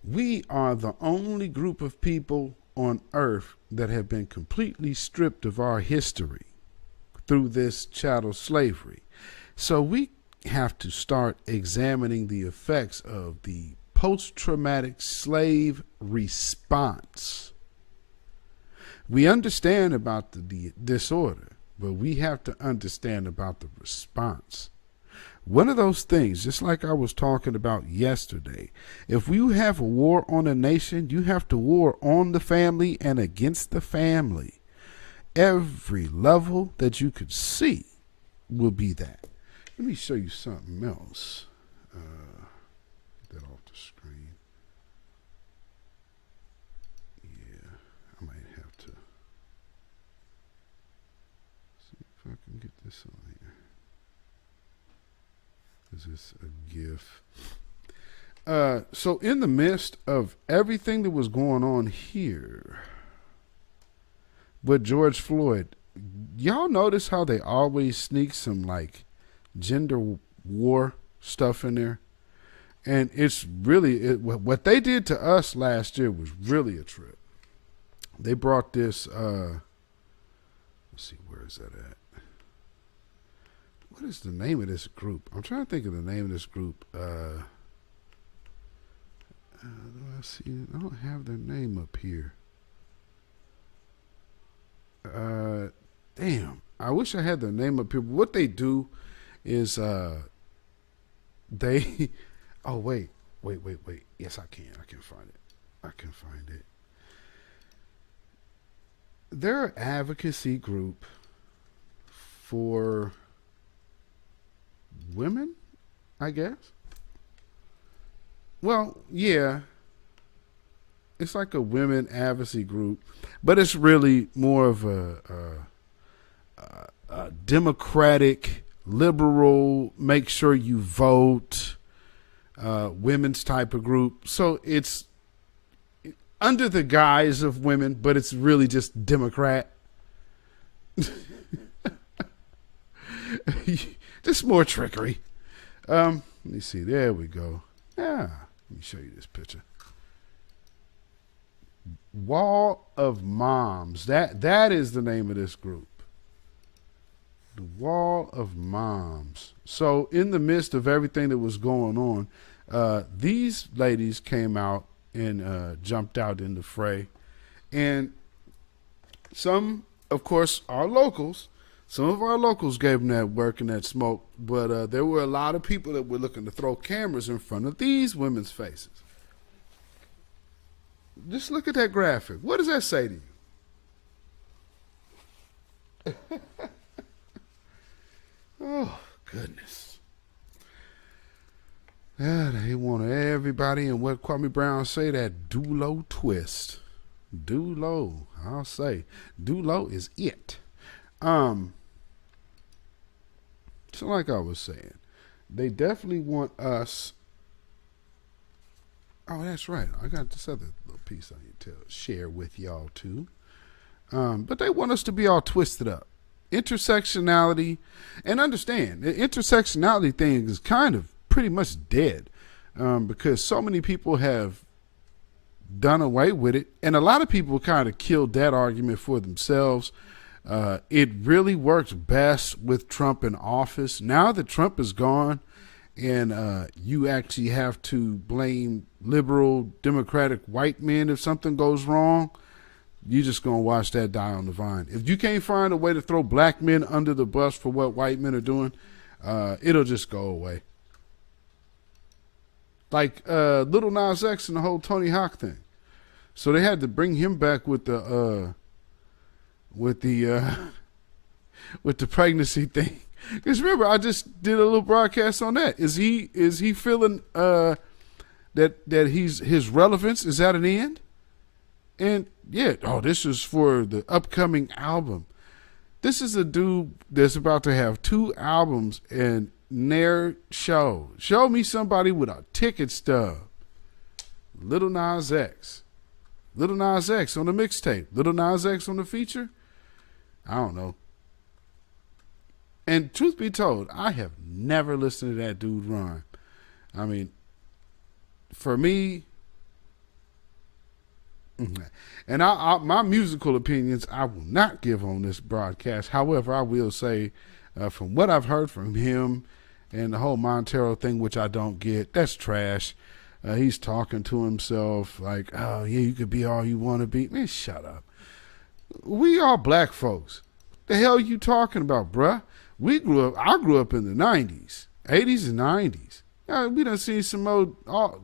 We are the only group of people on earth that have been completely stripped of our history through this chattel slavery. So we have to start examining the effects of the post-traumatic slave response. We understand about the disorder, but we have to understand about the response. One of those things, just like I was talking about yesterday, if you have a war on a nation, you have to war on the family and against the family. Every level that you could see will be that. Let me show you something else. Get that off the screen. Yeah, I might have to see if I can get this on here. Is this a GIF? So in the midst of everything that was going on here with George Floyd, y'all notice how they always sneak some like gender war stuff in there? And it's really, what they did to us last year was really a trip. They brought this, let's see, where is that at? What is the name of this group? I'm trying to think of the name of this group. Do I see it? I don't have their name up here. Damn. I wish I had their name up here. But what they do is they oh wait. Yes, I can find it. They're an advocacy group for women, I guess. Well, yeah. It's like a women advocacy group, but it's really more of a democratic, liberal, make sure you vote, women's type of group. So it's under the guise of women, but it's really just Democrat. Just more trickery. Let me see. There we go. Yeah. Let me show you this picture. Wall of Moms. That is the name of this group. The Wall of Moms. So in the midst of everything that was going on, these ladies came out and jumped out in the fray. And some, of course, are locals. Some of our locals gave them that work and that smoke. But there were a lot of people that were looking to throw cameras in front of these women's faces. Just look at that graphic. What does that say to you? Oh, goodness. Yeah, they want everybody, and what Kwame Brown say, that do low twist. Do low, I'll say. Do low is it. So like I was saying, they definitely want us. Oh, that's right. I got this other little piece I need to share with y'all too. But they want us to be all twisted up. Intersectionality, and understand, the intersectionality thing is kind of pretty much dead because so many people have done away with it, and a lot of people kind of killed that argument for themselves. It really works best with Trump in office. Now that Trump is gone, and you actually have to blame liberal, democratic white men if something goes wrong, you just going to watch that die on the vine. If you can't find a way to throw black men under the bus for what white men are doing, it'll just go away. Like Little Nas X and the whole Tony Hawk thing. So they had to bring him back with the pregnancy thing. Because remember, I just did a little broadcast on that. Is he feeling that his relevance is at an end? And yeah, this is for the upcoming album. This is a dude that's about to have 2 albums and ne'er show. Show me somebody with a ticket stub. Little Nas X. Little Nas X on the mixtape. Little Nas X on the feature. I don't know. And truth be told, I have never listened to that dude rhyme. I mean, for me, and my musical opinions I will not give on this broadcast. However, I will say, from what I've heard from him and the whole Montero thing, which I don't get, that's trash. He's talking to himself like, oh, yeah, you could be all you want to be. Man, shut up. We are black folks. The hell you talking about, bruh? I grew up in the 90s, 80s and 90s. We done seen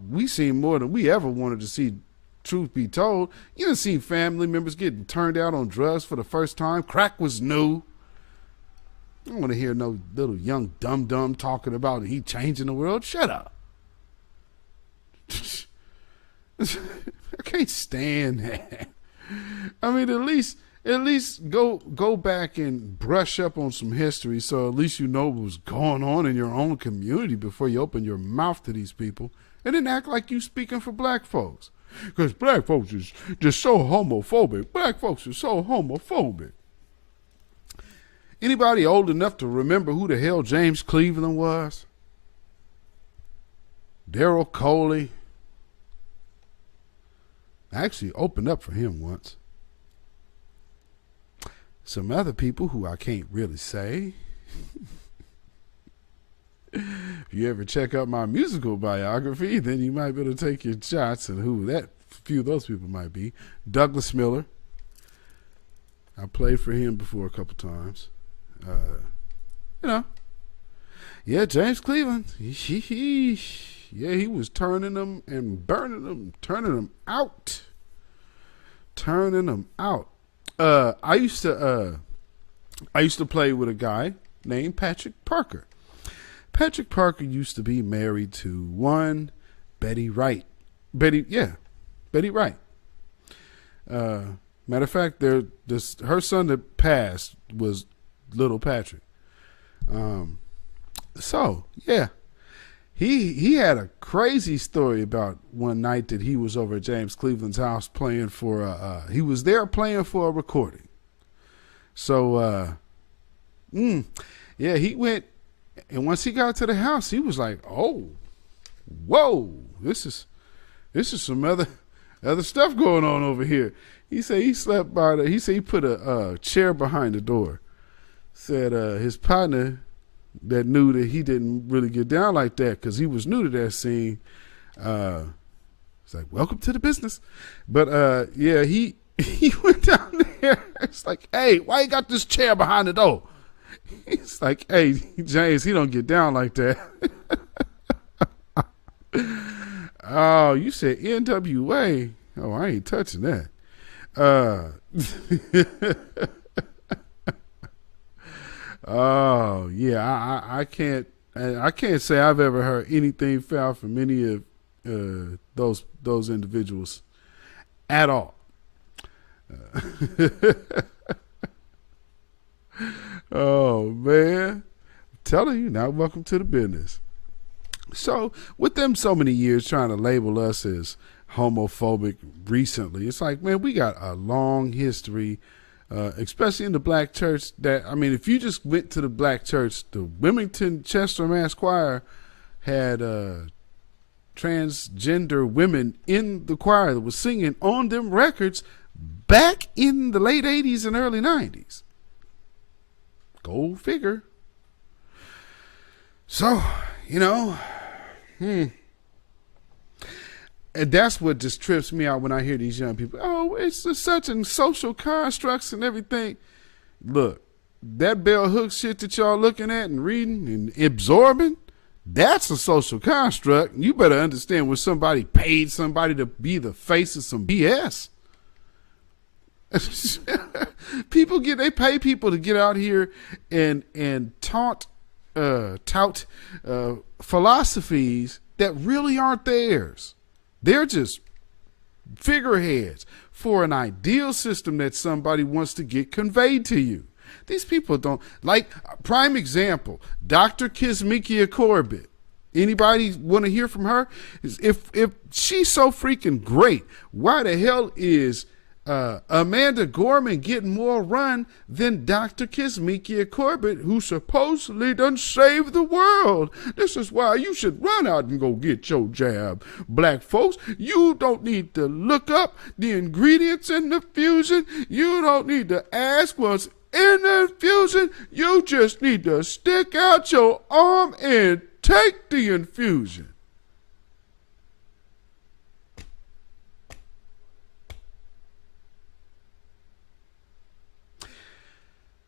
we seen more than we ever wanted to see, truth be told. You done seen family members getting turned out on drugs for the first time. Crack was new. I don't want to hear no little young dum-dum talking about he changing the world. Shut up. I can't stand that. I mean, at least go back and brush up on some history, so at least you know what's going on in your own community before you open your mouth to these people, and then act like you speaking for black folks, because black folks is just so homophobic. Black folks are so homophobic. Anybody old enough to remember who the hell James Cleveland was? Daryl Coley. I actually opened up for him once. Some other people who I can't really say. If you ever check out my musical biography, then you might be able to take your shots at who that few of those people might be. Douglas Miller. I played for him before a couple times. Yeah, James Cleveland. Yeah, he was turning them and burning them, turning them out. I used to play with a guy named Patrick Parker. Patrick Parker used to be married to one Betty Wright. Betty Wright. Matter of fact, her son that passed was little Patrick. So yeah, he had a crazy story about one night that he was over at James Cleveland's house playing for he was there playing for a recording. So yeah, he went, and once he got to the house, he was like, oh, whoa, this is some other other stuff going on over here. He said he slept by he said he put a chair behind the door. Said his partner that knew that he didn't really get down like that because he was new to that scene. It's like, welcome to the business. But yeah, he went down there. It's like, hey, why you got this chair behind the door? He's like, hey, James, he don't get down like that. Oh, you said NWA. Oh, I ain't touching that. Oh yeah, I can't say I've ever heard anything foul from any of those individuals at all. Oh man, I'm telling you now, welcome to the business. So with them so many years trying to label us as homophobic recently, it's like, man, we got a long history, especially in the black church. That, I mean, if you just went to the black church, the Wilmington Chester Mass Choir had transgender women in the choir that was singing on them records back in the late 80s and early 90s. Go figure. So, you know, and that's what just trips me out when I hear these young people. Oh, it's just such a social constructs and everything. Look, that bell hook shit that y'all looking at and reading and absorbing, that's a social construct. You better understand when somebody paid somebody to be the face of some BS. They pay people to get out here and tout philosophies that really aren't theirs. They're just figureheads for an ideal system that somebody wants to get conveyed to you. These people don't, like, prime example, Dr. Kizzmekia Corbett. Anybody want to hear from her? If she's so freaking great, why the hell is Amanda Gorman getting more run than Dr. Kizzmekia Corbett, who supposedly done saved the world? This is why you should run out and go get your jab. Black folks, you don't need to look up the ingredients in the fusion. You don't need to ask what's in the infusion. You just need to stick out your arm and take the infusion.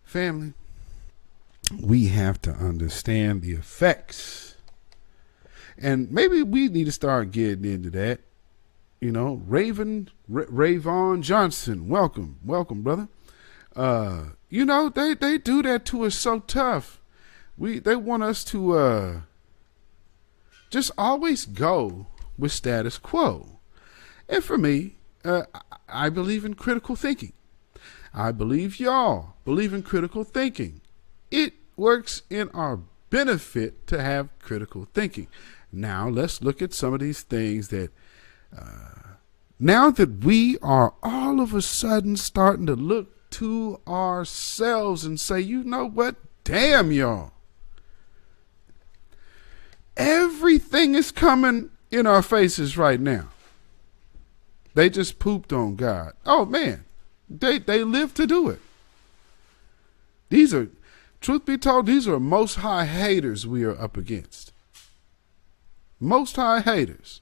Family, we have to understand the effects. And maybe we need to start getting into that. You know, Rayvon Johnson, welcome, brother. You know, they do that to us so tough. They want us to just always go with status quo. And for me, I believe in critical thinking. I believe y'all believe in critical thinking. It works in our benefit to have critical thinking. Now, let's look at some of these things that, now that we are all of a sudden starting to look to ourselves and say, you know what? Damn, y'all. Everything is coming in our faces right now. They just pooped on God. Oh, man. They live to do it. These are, truth be told, these are most high haters we are up against. Most high haters.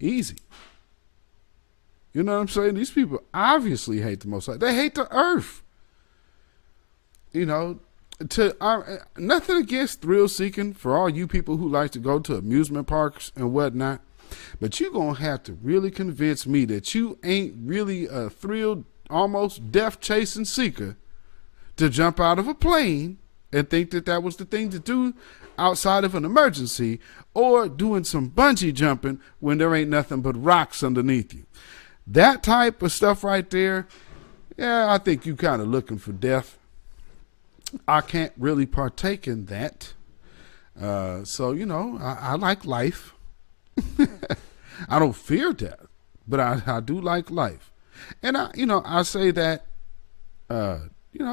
Easy. You know what I'm saying? These people obviously hate the most high. They hate the earth. You know, nothing against thrill seeking for all you people who like to go to amusement parks and whatnot. But you're going to have to really convince me that you ain't really a thrilled, almost death-chasing seeker to jump out of a plane and think that that was the thing to do outside of an emergency, or doing some bungee jumping when there ain't nothing but rocks underneath you. That type of stuff right there, yeah, I think you kind of looking for death. I can't really partake in that. So, you know, I like life. I don't fear death, but I do like life. And I say that,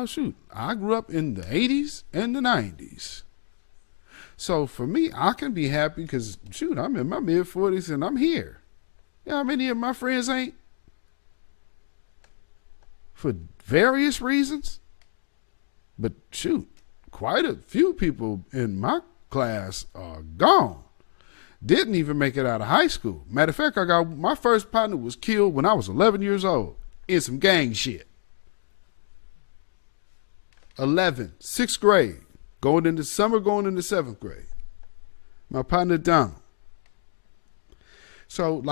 shoot, I grew up in the 80s and the 90s. So for me, I can be happy because, shoot, I'm in my mid-40s and I'm here. You know how many of my friends ain't? For various reasons. But shoot, quite a few people in my class are gone. Didn't even make it out of high school. Matter of fact, my first partner was killed when I was 11 years old in some gang shit. 11, 6th grade, going into 7th grade. My partner Donald. So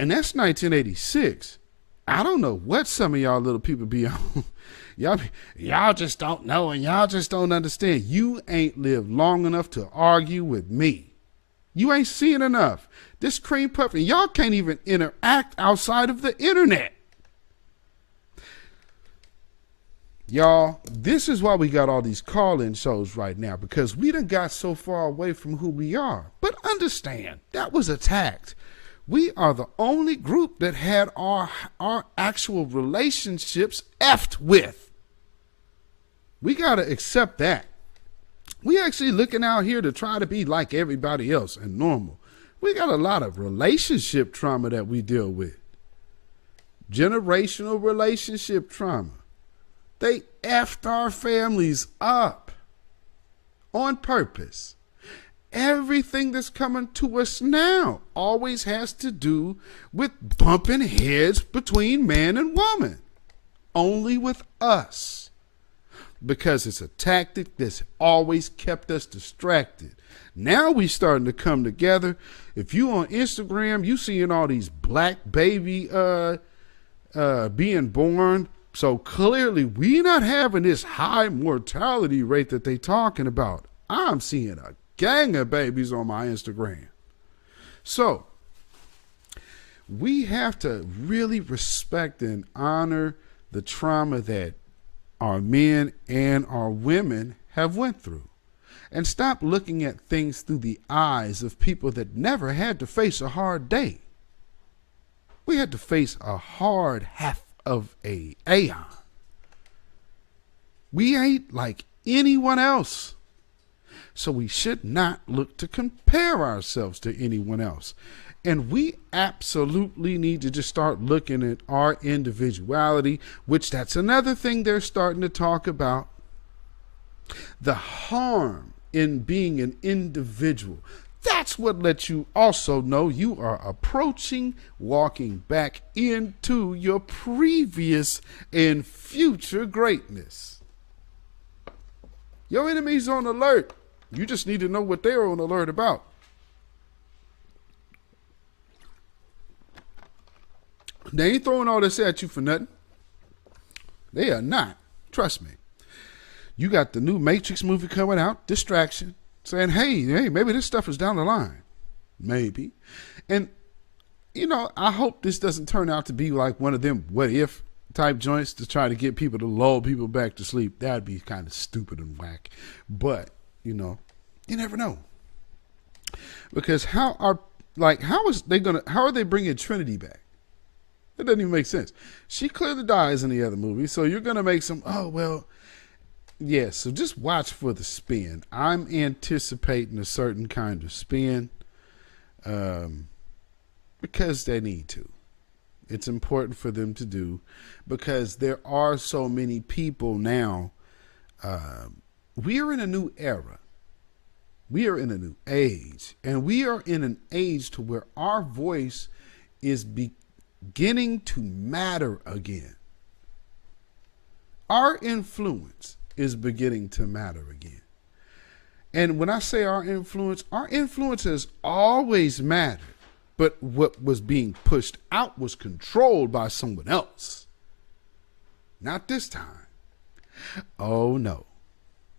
and that's 1986. I don't know what some of y'all little people be on. y'all just don't know and y'all just don't understand. You ain't lived long enough to argue with me. You ain't seen enough. This cream puff, and y'all can't even interact outside of the internet. Y'all, this is why we got all these call-in shows right now, because we done got so far away from who we are. But understand, that was attacked. We are the only group that had our actual relationships effed with. We got to accept that. We actually looking out here to try to be like everybody else and normal. We got a lot of relationship trauma that we deal with. Generational relationship trauma. They effed our families up on purpose. Everything that's coming to us now always has to do with bumping heads between man and woman. Only with us. Because it's a tactic that's always kept us distracted. Now we starting to come together. If you on Instagram, you seeing all these black baby being born. So clearly we not having this high mortality rate that they talking about. I'm seeing a gang of babies on my Instagram. So we have to really respect and honor the trauma that our men and our women have went through, and stop looking at things through the eyes of people that never had to face a hard day. We had to face a hard half of a aeon. We ain't like anyone else. So we should not look to compare ourselves to anyone else. And we absolutely need to just start looking at our individuality, which that's another thing they're starting to talk about. The harm in being an individual. That's what lets you also know you are approaching, walking back into your previous and future greatness. Your enemy's on alert. You just need to know what they're on alert about. They ain't throwing all this at you for nothing. They are not. Trust me. You got the new Matrix movie coming out, Distraction, saying, hey, maybe this stuff is down the line. Maybe. And, I hope this doesn't turn out to be like one of them what if type joints to try to get people to lull people back to sleep. That'd be kind of stupid and whack. But, you never know. Because how are they bringing Trinity back? That doesn't even make sense. She clearly dies in the other movie, so you're going to make some, yeah, so just watch for the spin. I'm anticipating a certain kind of spin because they need to. It's important for them to do because there are so many people now. We are in a new era. We are in a new age, and we are in an age to where our voice is beginning to matter again. Our influence is beginning to matter again. And when I say our influence has always mattered, but what was being pushed out was controlled by someone else. Not this time. Oh, no.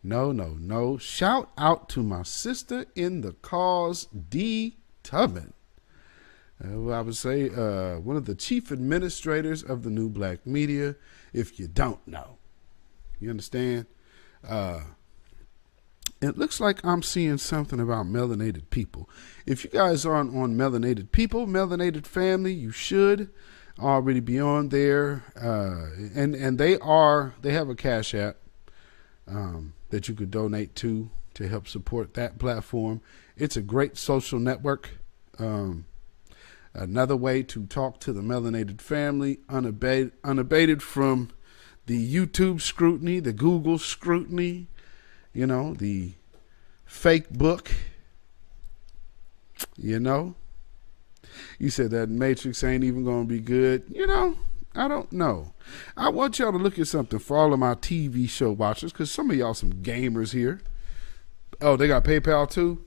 No. Shout out to my sister in the cause, D. Tubman. I would say one of the chief administrators of the New Black Media, if you don't know. You understand? It looks like I'm seeing something about melanated people. If you guys aren't on melanated people, melanated family, you should already be on there. And they have a Cash App that you could donate to help support that platform. It's a great social network. Another way to talk to the melanated family, unabated from the YouTube scrutiny, the Google scrutiny, you know, the fake book, you know. You said that Matrix ain't even going to be good. You know, I don't know. I want y'all to look at something for all of my TV show watchers, because some of y'all some gamers here. Oh, they got PayPal too?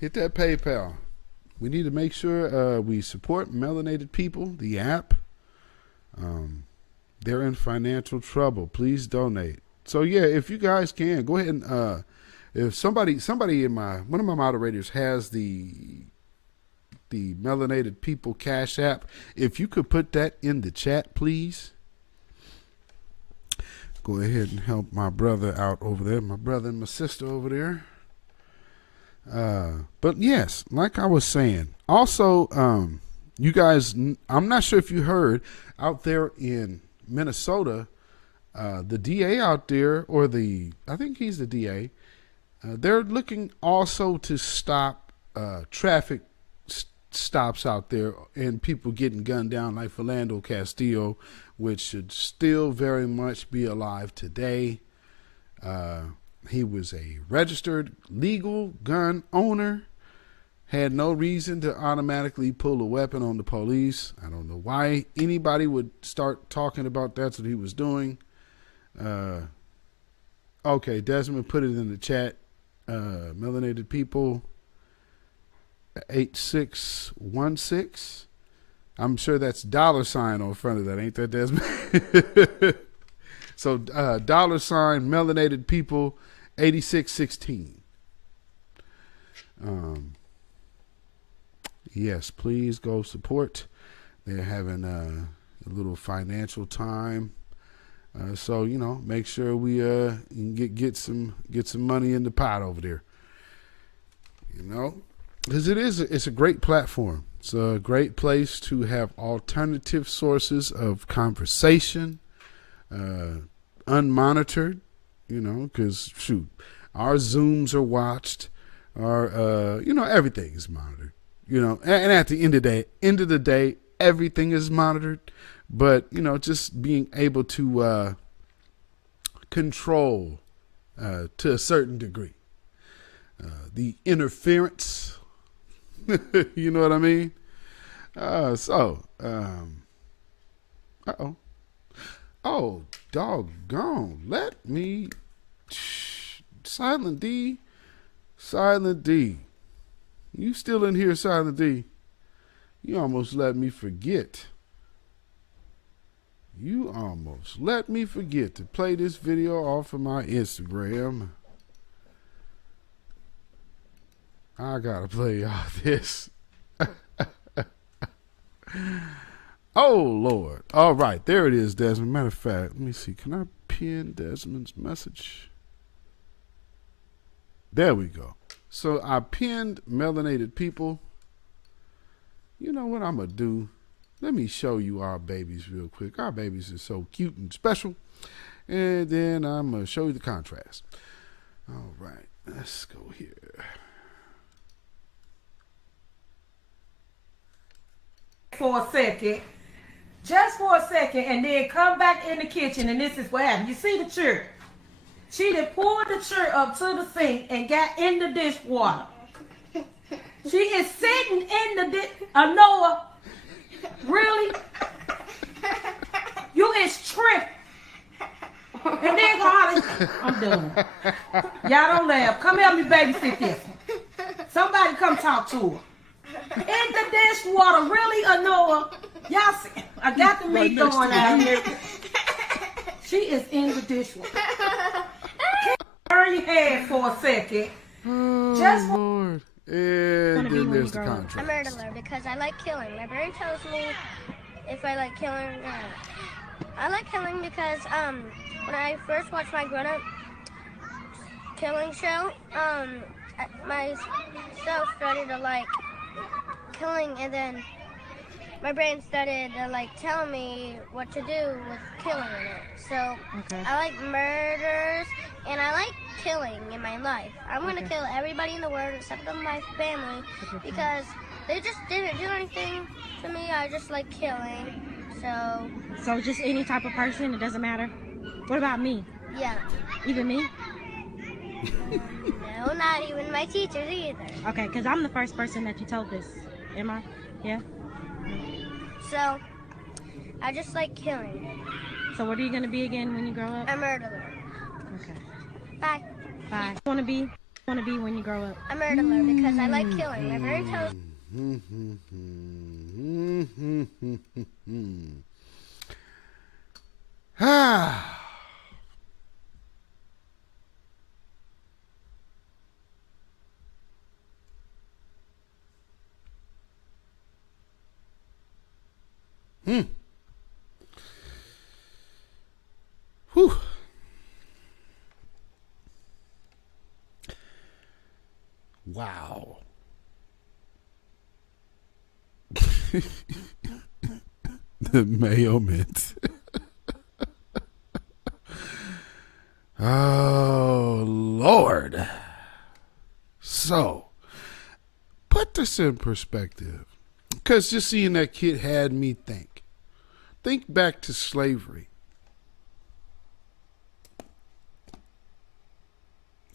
Hit that PayPal. We need to make sure we support melanated people, the app. They're in financial trouble. Please donate. So yeah, if you guys can, go ahead and if somebody in one of my moderators has the melanated people Cash App, if you could put that in the chat, please. Go ahead and help my brother out over there, my brother and my sister over there. But yes, like I was saying, also, you guys, I'm not sure if you heard out there in Minnesota, the DA out there, I think he's the DA, they're looking also to stop traffic stops out there and people getting gunned down like Philando Castillo, which should still very much be alive today. He was a registered legal gun owner, had no reason to automatically pull a weapon on the police. I don't know why anybody would start talking about that's what he was doing. Okay, Desmond put it in the chat. Melanated people 8616. I'm sure that's $ on front of that, ain't that, Desmond? So $ melanated people 8616. Yes, please go support. They're having a little financial time. So, you know, make sure we get some money in the pot over there. You know, because it's a great platform. It's a great place to have alternative sources of conversation, unmonitored, you know, because shoot, our Zooms are watched, our everything is monitored, you know, and at the end of the day, everything is monitored. But, you know, just being able to control to a certain degree the interference, you know what I mean? Oh, doggone. Let me. Silent D. You still in here, Silent D? You almost let me forget. You almost let me forget to play this video off of my Instagram. I gotta play y'all this. Oh, Lord. All right, there it is, Desmond. Matter of fact, let me see. Can I pin Desmond's message? There we go. So I pinned melanated people. You know what I'm going to do? Let me show you our babies real quick. Our babies are so cute and special. And then I'm going to show you the contrast. All right, let's go here. For a second, just for a second, and then come back in the kitchen, and this is what happened. You see the chair? She done poured the chair up to the sink and got in the dishwater. She is sitting in the Noah, really? You is tripping. And then go holler, I'm done. Y'all don't laugh. Come help me babysit this. Somebody come talk to her. In the dishwater, really, Noah? Y'all see, I got the meat going out here. She is in the dishwater. Turn your head for a second. Oh, Just Lord. And then there's the contract. I'm murderer because I like killing. My brain tells me if I like killing or not. I like killing because when I first watched my grown-up killing show, myself started to like killing, and then my brain started to like tell me what to do with killing in it. So I like murders and I like killing in my life. I'm gonna kill everybody in the world except for my family because they just didn't do anything to me. I just like killing. So just any type of person, it doesn't matter? What about me? Yeah. Even me? No, not even my teachers either. Okay, because I'm the first person that you told this. Am I? Yeah? So, I just like killing. So what are you going to be again when you grow up? A murderer. Okay. Bye. Bye. What do you want to be when you grow up? A murderer because I like killing. My brain tells Ah. Whew. Wow. The mailment. Oh, Lord. So, put this in perspective. Because just seeing that kid had me think. Think back to slavery.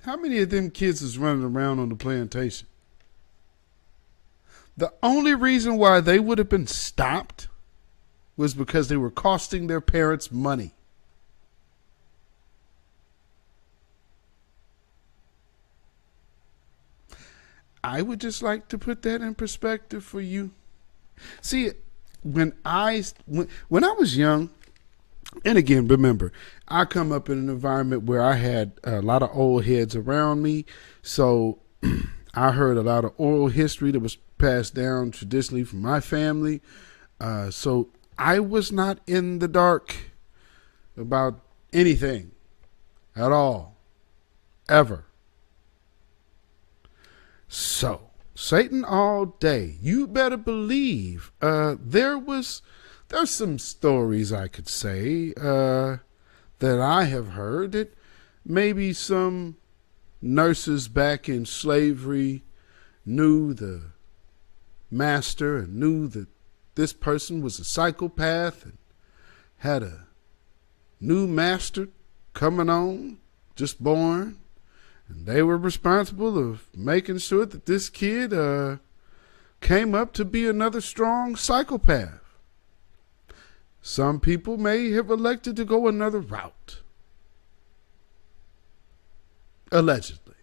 How many of them kids is running around on the plantation? The only reason why they would have been stopped was because they were costing their parents money. I would just like to put that in perspective for you. See, when I was young, and again, remember, I come up in an environment where I had a lot of old heads around me, so I heard a lot of oral history that was passed down traditionally from my family. So I was not in the dark about anything at all, ever. So, Satan all day, you better believe there's some stories I could say that I have heard that maybe some nurses back in slavery knew the master and knew that this person was a psychopath and had a new master coming on, just born. And they were responsible of making sure that this kid came up to be another strong psychopath. Some people may have elected to go another route. Allegedly.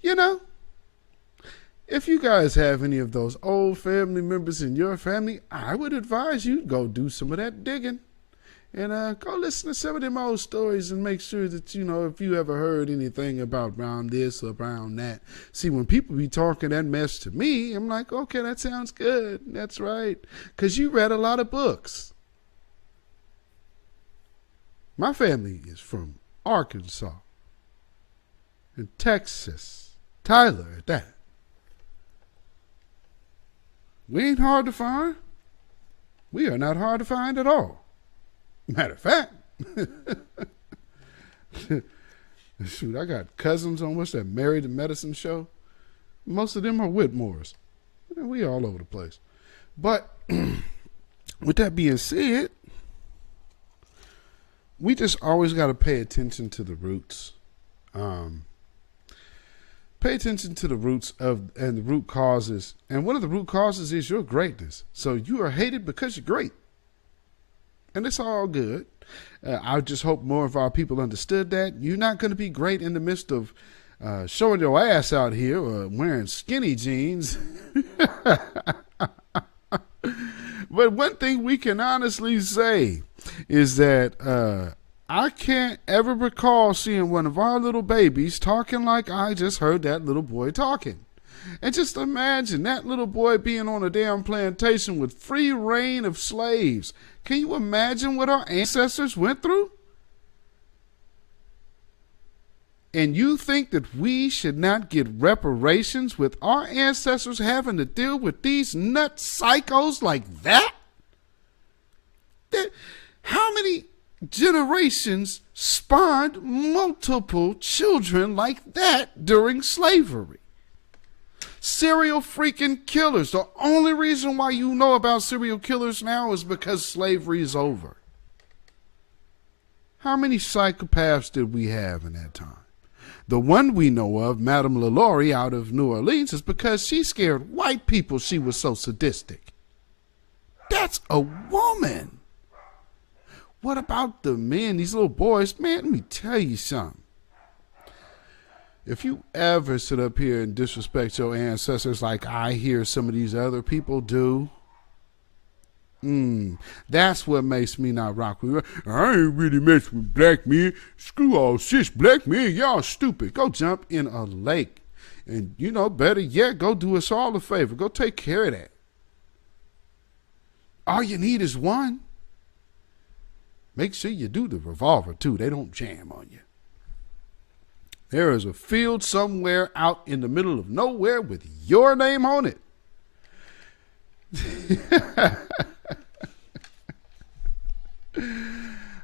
You know, if you guys have any of those old family members in your family, I would advise you go do some of that digging. And go listen to some of them old stories and make sure that, you know, if you ever heard anything about around this or around that. See, when people be talking that mess to me, I'm like, okay, that sounds good. That's right. Because you read a lot of books. My family is from Arkansas and Texas. Tyler at that. We ain't hard to find. We are not hard to find at all. Matter of fact, shoot, I got cousins on what's that Married to Medicine show. Most of them are Whitmores. We all over the place. But with that being said, we just always got to pay attention to the roots. Pay attention to the roots and the root causes. And one of the root causes is your greatness. So you are hated because you're great. And it's all good. I just hope more of our people understood that. You're not going to be great in the midst of showing your ass out here or wearing skinny jeans. But one thing we can honestly say is that I can't ever recall seeing one of our little babies talking like I just heard that little boy talking. And just imagine that little boy being on a damn plantation with free reign of slaves. Can you imagine what our ancestors went through? And you think that we should not get reparations with our ancestors having to deal with these nut psychos like that? How many generations spawned multiple children like that during slavery? Serial freaking killers. The only reason why you know about serial killers now is because slavery is over. How many psychopaths did we have in that time? The one we know of, Madame LaLaurie out of New Orleans, is because she scared white people she was so sadistic. That's a woman. What about the men, these little boys? Man, let me tell you something. If you ever sit up here and disrespect your ancestors like I hear some of these other people do, that's what makes me not rock with you. I ain't really mess with black men. Screw all cis black men. Y'all stupid. Go jump in a lake. And, you know, better yet, go do us all a favor. Go take care of that. All you need is one. Make sure you do the revolver, too. They don't jam on you. There is a field somewhere out in the middle of nowhere with your name on it.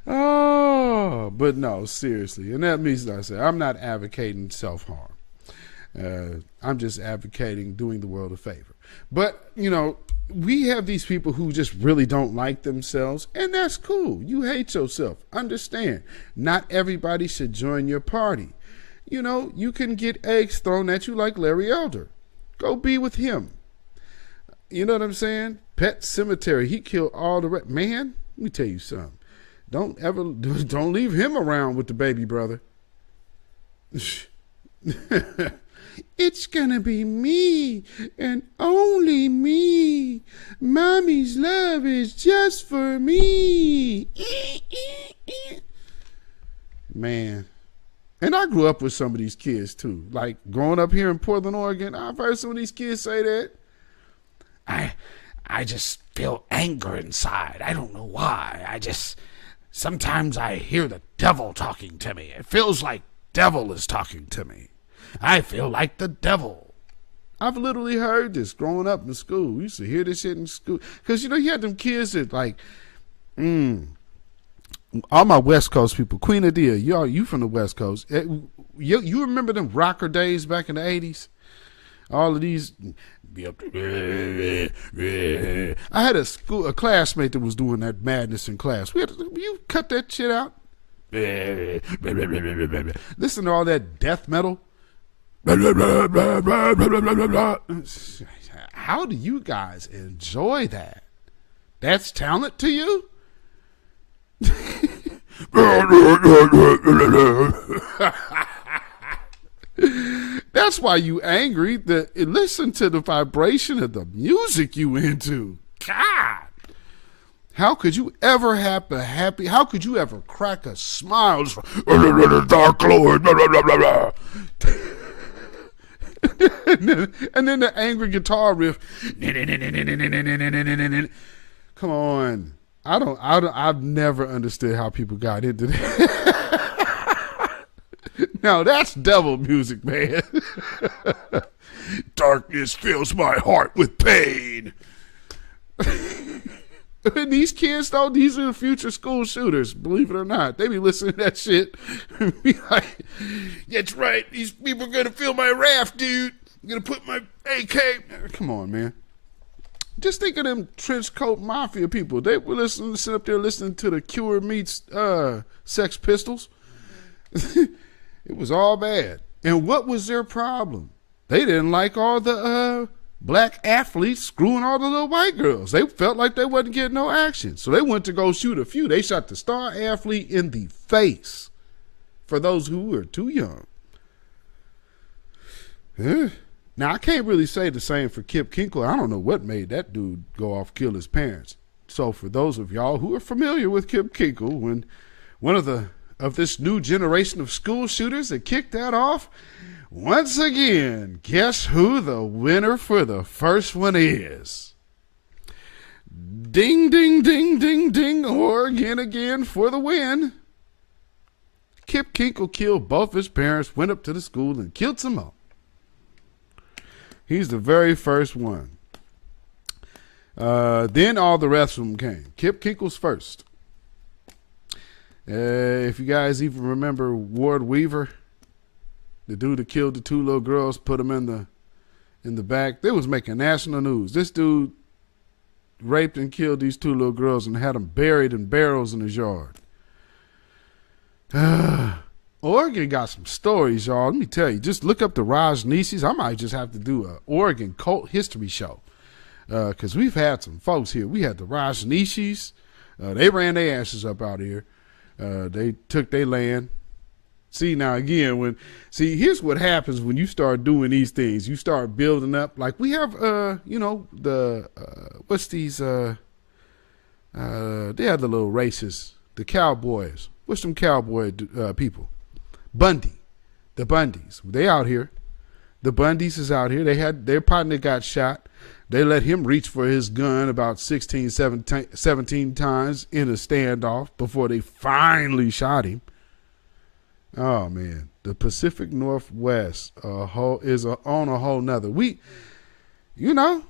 Oh, but no, seriously. And that means, like I said, I'm not advocating self-harm. I'm just advocating doing the world a favor. But, you know, we have these people who just really don't like themselves, and that's cool. You hate yourself. Understand. Not everybody should join your party. You know, you can get eggs thrown at you like Larry Elder. Go be with him. You know what I'm saying? Pet Cemetery. He killed all the man, let me tell you something. Don't leave him around with the baby brother. It's gonna be me and only me. Mommy's love is just for me. Man. And I grew up with some of these kids too. Like growing up here in Portland, Oregon, I've heard some of these kids say that. I just feel anger inside. I don't know why. Sometimes I hear the devil talking to me. It feels like devil is talking to me. I feel like the devil. I've literally heard this growing up in school. We used to hear this shit in school. Because, you know, you had them kids that like, all my West Coast people, Queen Adia, you from the West Coast. You remember them rocker days back in the 80s? All of these. I had a classmate that was doing that madness in class. You cut that shit out. Listen to all that death metal. How do you guys enjoy that? That's talent to you? That's why you angry. Listen to the vibration of the music you into. God, how could you ever have a happy? How could you ever crack a smile? Dark Lord, blah, blah, blah, blah, blah. And then the angry guitar riff. Come on, I've never understood how people got into that. Now that's devil music, man. Darkness fills my heart with pain. And these kids, though, these are the future school shooters, believe it or not. They be listening to that shit and be like, that's right, these people are going to feel my wrath, dude. I'm going to put my AK. Come on, man. Just think of them trench coat mafia people. They were sitting up there listening to the Cure meets Sex Pistols. It was all bad. And what was their problem? They didn't like all the black athletes screwing all the little white girls. They felt like they wasn't getting no action. So they went to go shoot a few. They shot the star athlete in the face for those who were too young. Now, I can't really say the same for Kip Kinkle. I don't know what made that dude go off kill his parents. So for those of y'all who are familiar with Kip Kinkle, when one of this new generation of school shooters that kicked that off, once again, guess who the winner for the first one is? Ding, ding, ding, ding, ding, Oregon again for the win. Kip Kinkle killed both his parents, went up to the school and killed some more. He's the very first one. Then all the rest of them came. Kip Kinkle's first. If you guys even remember Ward Weaver, the dude that killed the two little girls, put them in in the back. They was making national news. This dude raped and killed these 2 little girls and had them buried in barrels in his yard. Oregon got some stories, y'all. Let me tell you. Just look up the Rajneeshis. I might just have to do an Oregon cult history show because we've had some folks here. We had the Rajneeshis. They ran their asses up out here. They took their land. See, now again, here's what happens when you start doing these things. You start building up. Like we have, what's these, they have the little races, the cowboys. What's them cowboy people? The Bundys. They out here. The Bundys is out here. They had their partner got shot. They let him reach for his gun about 16, 17 times in a standoff before they finally shot him. Oh, man. The Pacific Northwest is on a whole nother. I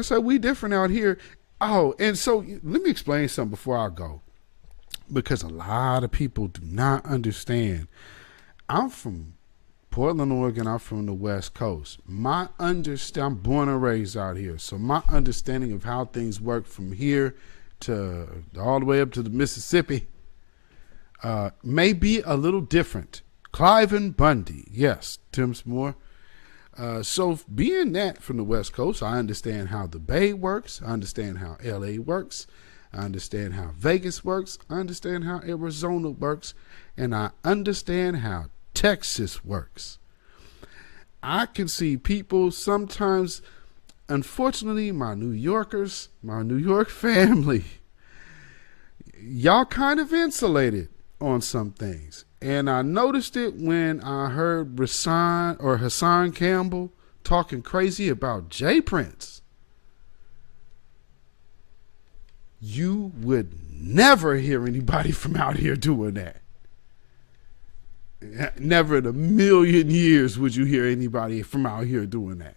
said we different out here. Oh, and so let me explain something before I go. Because a lot of people do not understand. I'm from Portland, Oregon. I'm from the West Coast. I'm born and raised out here. So my understanding of how things work from here to all the way up to the Mississippi may be a little different. Cliven Bundy. Yes, Tim Moore. So being that from the West Coast, I understand how the Bay works. I understand how LA works. I understand how Vegas works. I understand how Arizona works. And I understand how Texas works. I can see people sometimes, unfortunately, my New Yorkers, my New York family, y'all kind of insulated on some things. And I noticed it when I heard Hassan Campbell talking crazy about Jay Prince. You would never hear anybody from out here doing that. Never in a million years would you hear anybody from out here doing that.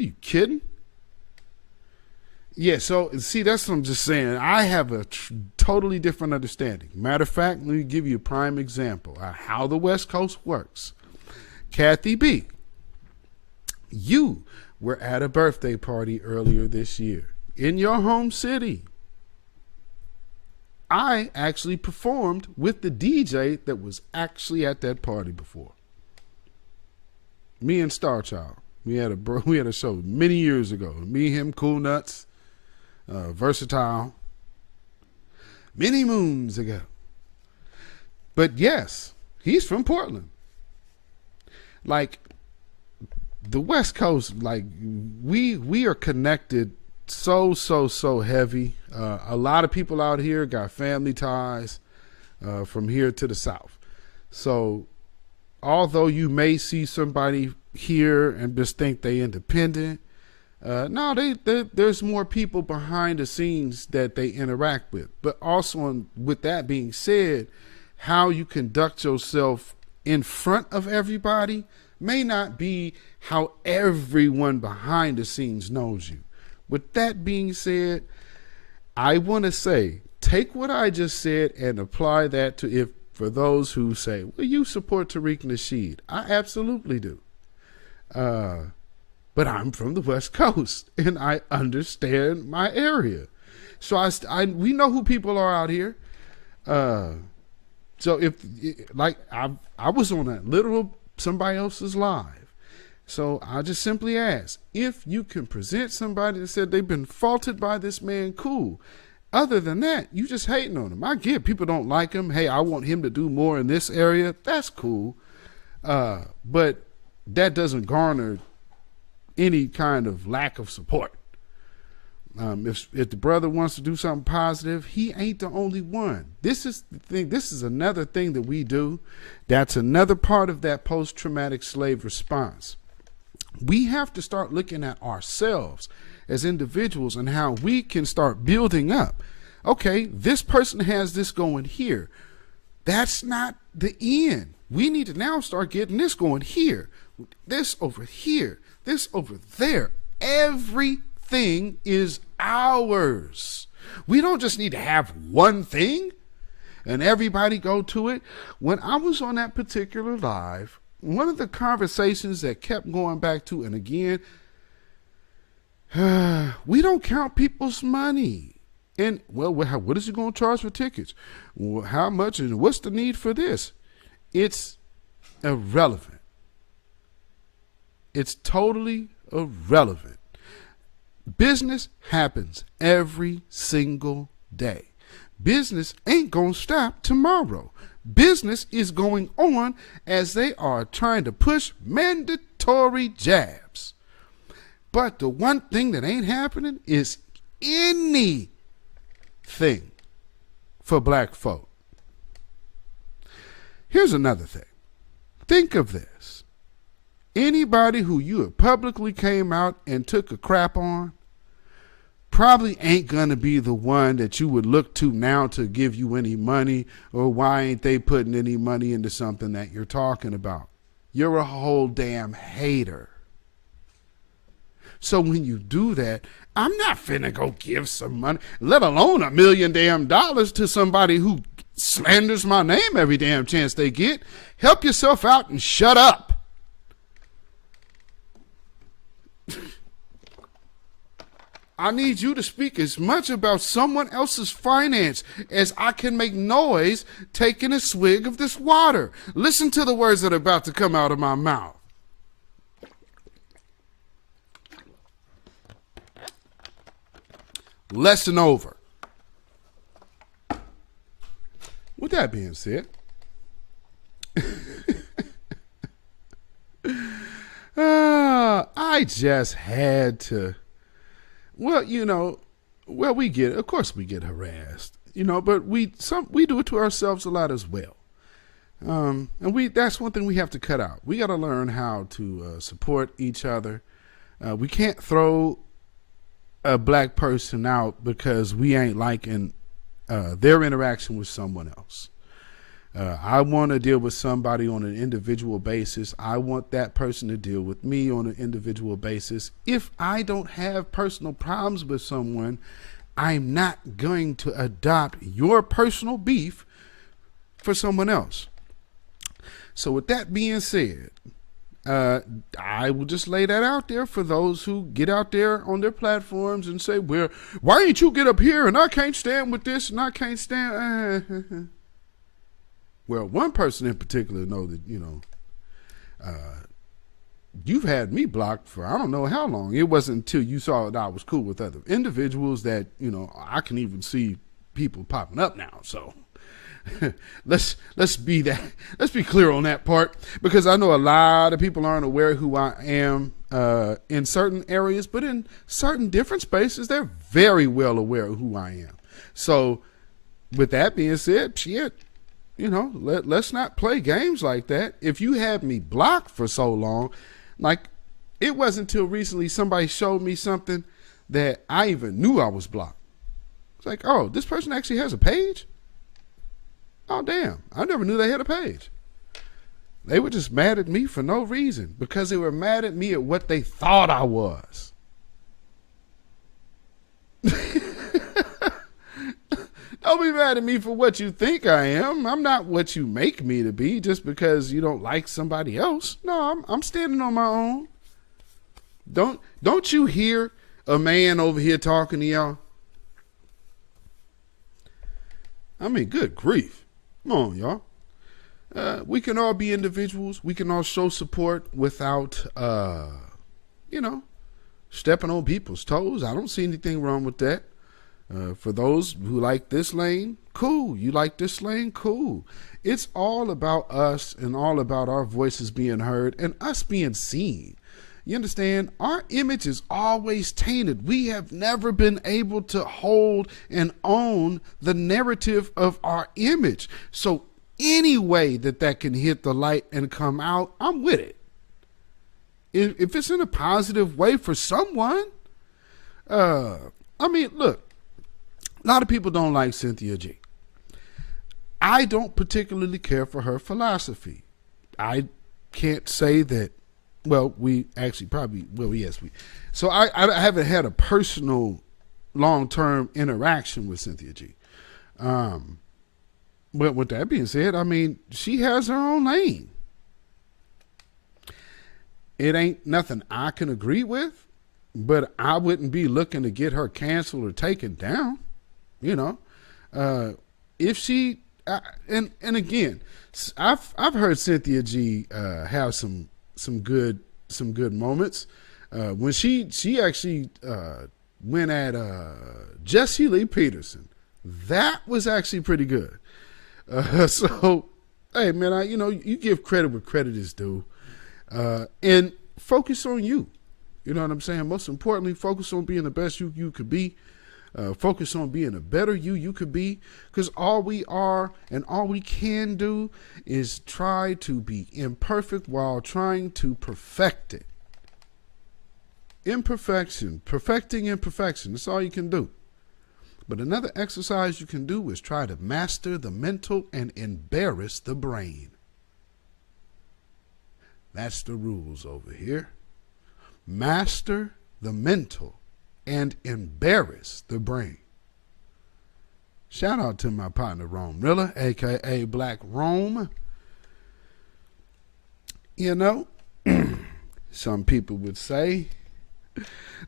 Are you kidding? Yeah, so see, that's what I'm just saying. I have a totally different understanding. Matter of fact, let me give you a prime example of how the West Coast works. Kathy B., you were at a birthday party earlier this year in your home city. I actually performed with the DJ that was actually at that party before. Me and Star Child. We had a show many years ago. Me, him, Cool Nuts, Versatile. Many moons ago. But yes, he's from Portland. Like the West Coast, like we are connected so heavy. A lot of people out here got family ties from here to the South. So although you may see somebody here and just think they independent, there's more people behind the scenes that they interact with. But also, with that being said, how you conduct yourself in front of everybody may not be how everyone behind the scenes knows you. With that being said, I want to say, take what I just said and apply that to for those who say, well, you support Tariq Nasheed. I absolutely do. But I'm from the West Coast and I understand my area. So we know who people are out here. So I was on a literal somebody else's live. So I just simply ask, if you can present somebody that said they've been faulted by this man, cool. Other than that, you just hating on him. I get people don't like him. Hey, I want him to do more in this area. That's cool. But that doesn't garner any kind of lack of support. If the brother wants to do something positive, he ain't the only one. This is the thing. This is another thing that we do. That's another part of that post-traumatic slave response. We have to start looking at ourselves as individuals and how we can start building up. Okay, this person has this going here. That's not the end. We need to now start getting this going here. This over here. This over there. Everything is ours. We don't just need to have one thing and everybody go to it. When I was on that particular live, one of the conversations that kept going back to, and again, We don't count people's money. And, well, what is he going to charge for tickets? Well, how much and what's the need for this? It's irrelevant. It's totally irrelevant. Business happens every single day. Business ain't going to stop tomorrow. Business is going on as they are trying to push mandatory jabs. But the one thing that ain't happening is anything for black folk. Here's another thing. Think of this. Anybody who you have publicly came out and took a crap on probably ain't going to be the one that you would look to now to give you any money, or why ain't they putting any money into something that you're talking about. You're a whole damn hater. So when you do that, I'm not finna go give some money, let alone $1 million to somebody who slanders my name every damn chance they get. Help yourself out and shut up. I need you to speak as much about someone else's finance as I can make noise taking a swig of this water. Listen to the words that are about to come out of my mouth. Lesson over. With that being said, I just had to, of course we get harassed, but we do it to ourselves a lot as well. And that's one thing we have to cut out. We got to learn how to support each other. We can't throw a black person out because we ain't liking their interaction with someone else. I want to deal with somebody on an individual basis. I want that person to deal with me on an individual basis. If I don't have personal problems with someone, I'm not going to adopt your personal beef for someone else. So with that being said, I will just lay that out there for those who get out there on their platforms and say, well, why ain't you get up here and I can't stand with this and I can't stand. Well, one person in particular know that, you've had me blocked for I don't know how long. It wasn't until you saw that I was cool with other individuals that, I can even see people popping up now. So let's be clear on that part, because I know a lot of people aren't aware who I am in certain areas, but in certain different spaces, they're very well aware of who I am. So with that being said, shit, let's not play games like that. If you had me blocked for so long, like it wasn't until recently somebody showed me something that I even knew I was blocked. It's like, oh, this person actually has a page? Oh, damn. I never knew they had a page. They were just mad at me for no reason, because they were mad at me at what they thought I was. Don't be mad at me for what you think I am. I'm not what you make me to be just because you don't like somebody else. No, I'm standing on my own. Don't you hear a man over here talking to y'all? I mean, good grief. Come on, y'all. We can all be individuals. We can all show support without, stepping on people's toes. I don't see anything wrong with that. For those who like this lane, cool. You like this lane, cool. It's all about us and all about our voices being heard and us being seen. You understand? Our image is always tainted. We have never been able to hold and own the narrative of our image. So any way that can hit the light and come out, I'm with it. If it's in a positive way for someone, look, a lot of people don't like Cynthia G. I don't particularly care for her philosophy. I can't say that. Well, we actually probably, yes. So I haven't had a personal long-term interaction with Cynthia G. But with that being said, she has her own lane. It ain't nothing I can agree with. but I wouldn't be looking to get her canceled or taken down. You know, if she and again, I've heard Cynthia G have some good moments when she actually went at Jesse Lee Peterson. That was actually pretty good. So, hey man, you give credit where credit is due, and focus on you. You know what I'm saying? Most importantly, focus on being the best you could be. Focus on being a better you could be, because all we are and all we can do is try to be imperfect while trying to perfect it. Perfecting imperfection. That's all you can do. But another exercise you can do is try to master the mental and embarrass the brain. That's the rules over here. Master the mental and embarrass the brain. Shout out to my partner Rome Rilla, aka Black Rome. You know, some people would say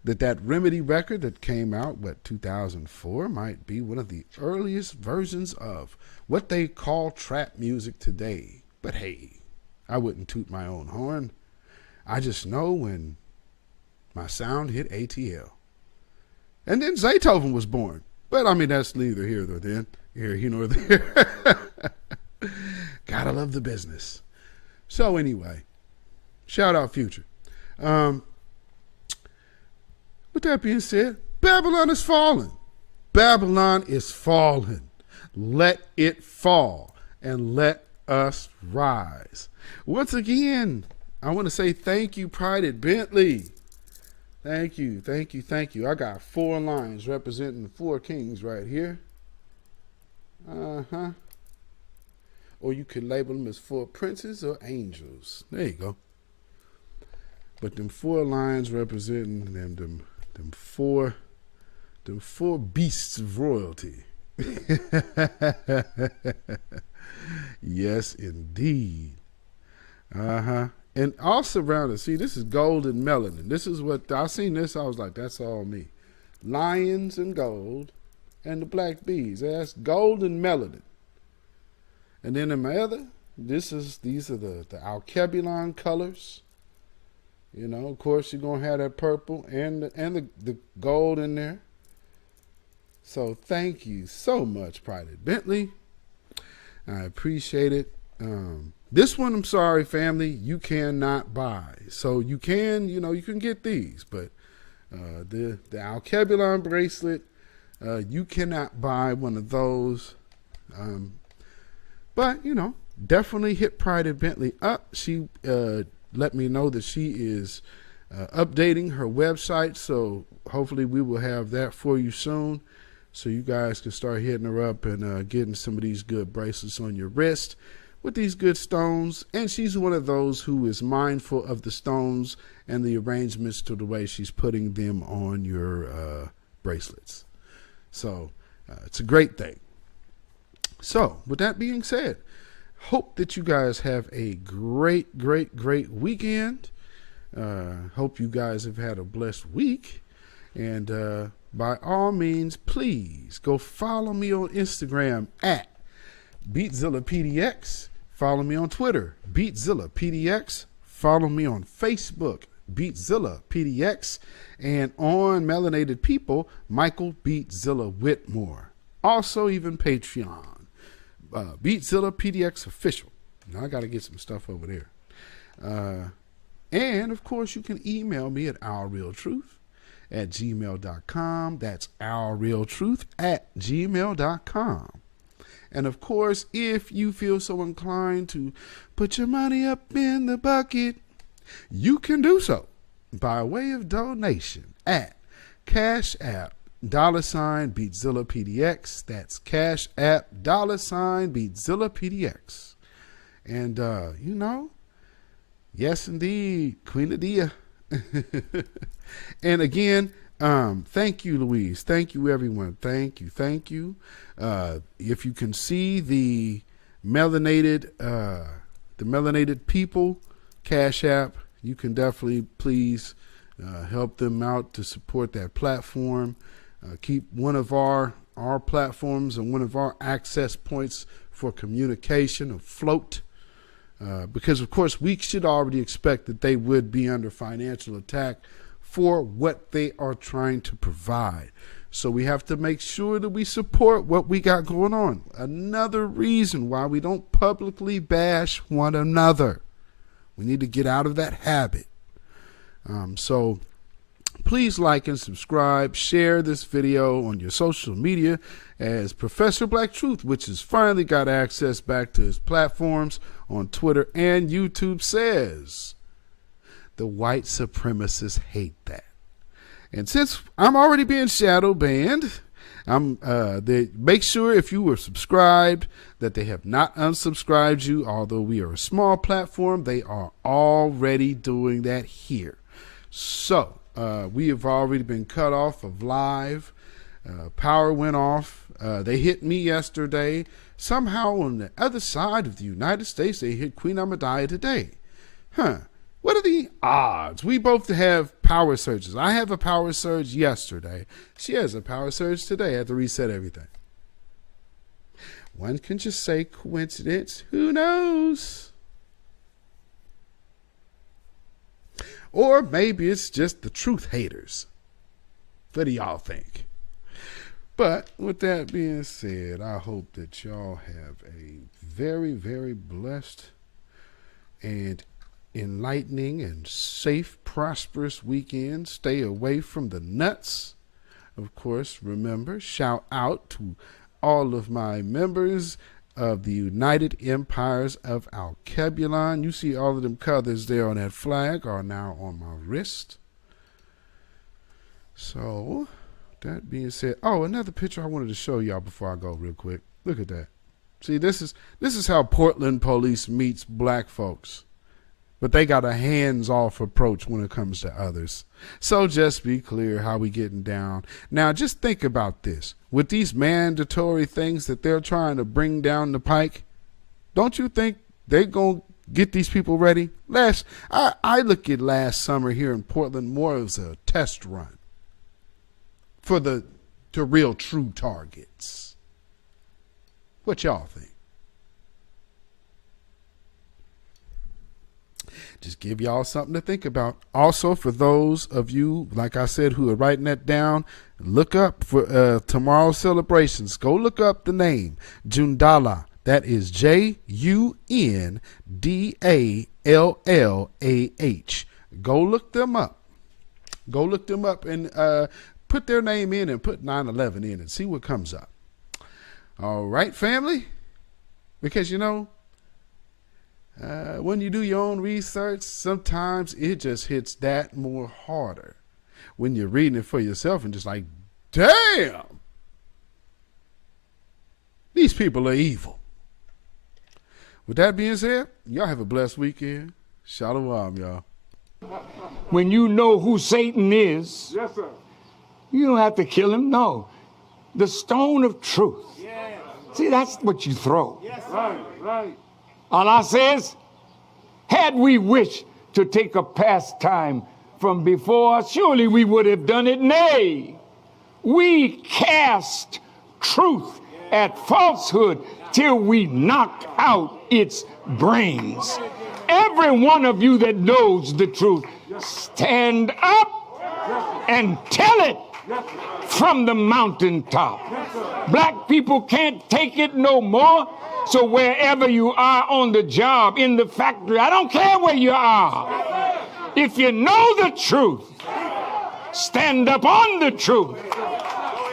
that Remedy record that came out, 2004, might be one of the earliest versions of what they call trap music today. But hey, I wouldn't toot my own horn. I just know when my sound hit ATL. And then Zaytoven was born. But I mean, that's neither here nor there. Gotta love the business. So anyway, shout out Future. With that being said, Babylon is falling. Babylon is falling. Let it fall and let us rise. Once again, I want to say thank you, Pride at Bentley. Thank you. I got 4 lions representing the 4 kings right here. Or you could label them as 4 princes or angels. There you go. But them 4 lions representing them 4 beasts of royalty. Yes, indeed. And all surrounded, see, this is gold and melanin. This is what, I seen this, I was like, that's all me. Lions and gold, and the black bees. That's gold and melanin. And then in my other, these are the Alkebulon colors. You know, of course, you're going to have that purple and the gold in there. So thank you so much, Pride at Bentley. I appreciate it. This one, I'm sorry, family, you cannot buy. So you can get these, but the Alkebulon bracelet, you cannot buy one of those. But, definitely hit Pride at Bentley up. She let me know that she is updating her website, so hopefully we will have that for you soon, so you guys can start hitting her up and getting some of these good bracelets on your wrist with these good stones. And she's one of those who is mindful of the stones and the arrangements to the way she's putting them on your bracelets. So it's a great thing. So with that being said, hope that you guys have a great weekend. Hope you guys have had a blessed week. And by all means, please go follow me on Instagram at beatzillapdx. Follow me on Twitter, beatzillapdx. Follow me on Facebook, beatzillapdx. And on Melanated People, Michael Beatzilla Whitmore. Also even Patreon. Beatzilla PDX official. Now I got to get some stuff over there. And of course, you can email me at ourrealtruth@gmail.com. That's ourrealtruth@gmail.com. And of course, if you feel so inclined to put your money up in the bucket, you can do so by way of donation at CashApp $BeatzillapDX. That's CashApp $BeatzillapDX. And yes indeed, Queen Adia. And again, thank you, Louise. Thank you, everyone. Thank you. If you can see the melanated people Cash App, you can definitely please help them out to support that platform. Keep one of our platforms and one of our access points for communication afloat. Because, of course, we should already expect that they would be under financial attack for what they are trying to provide. So we have to make sure that we support what we got going on. Another reason why we don't publicly bash one another. We need to get out of that habit. So please like and subscribe. Share this video on your social media as Professor Black Truth, which has finally got access back to his platforms on Twitter and YouTube, says the white supremacists hate that. And since I'm already being shadow banned, they make sure if you were subscribed that they have not unsubscribed you. Although we are a small platform, they are already doing that here. So we have already been cut off of live. Power went off. They hit me yesterday. Somehow on the other side of the United States, they hit Queen Ahmadiyya today. What are the odds? We both have power surges. I have a power surge yesterday. She has a power surge today. I had to reset everything. One can just say coincidence. Who knows? Or maybe it's just the truth haters. What do y'all think? But with that being said, I hope that y'all have a very, very blessed and enlightening and safe, prosperous weekend. Stay away from the nuts. Of course, remember, shout out to all of my members of the United Empires of Alkebulan. You see all of them colors there on that flag are now on my wrist. So, that being said, another picture I wanted to show y'all before I go real quick. Look at that. See, this is how Portland police meets black folks. But they got a hands-off approach when it comes to others. So just be clear how we getting down. Now, just think about this. With these mandatory things that they're trying to bring down the pike, don't you think they're going to get these people ready? I look at last summer here in Portland more as a test run for the real true targets. What y'all think? Just give y'all something to think about. Also, for those of you, like I said, who are writing that down, look up for tomorrow's celebrations. Go look up the name, Jundallah. That is Jundallah. Go look them up. Go look them up and put their name in and put 9/11 in and see what comes up. All right, family? Because, when you do your own research, sometimes it just hits that more harder when you're reading it for yourself and just like, damn, these people are evil. With that being said, y'all have a blessed weekend. Shalom, y'all. When you know who Satan is, yes, sir, you don't have to kill him. No. The stone of truth. yes. See, that's what you throw. Yes, right. Allah says, had we wished to take a pastime from before, surely we would have done it. Nay, we cast truth at falsehood till we knock out its brains. Every one of you that knows the truth, stand up and tell it from the mountaintop. Black people can't take it no more. So wherever you are on the job, in the factory, I don't care where you are. If you know the truth, stand up on the truth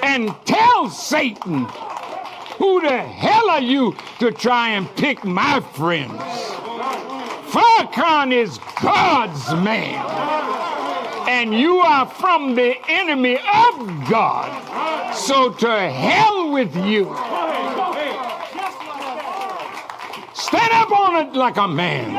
and tell Satan, who the hell are you to try and pick my friends? Farrakhan is God's man, and you are from the enemy of God. So to hell with you. Stand up on it like a man.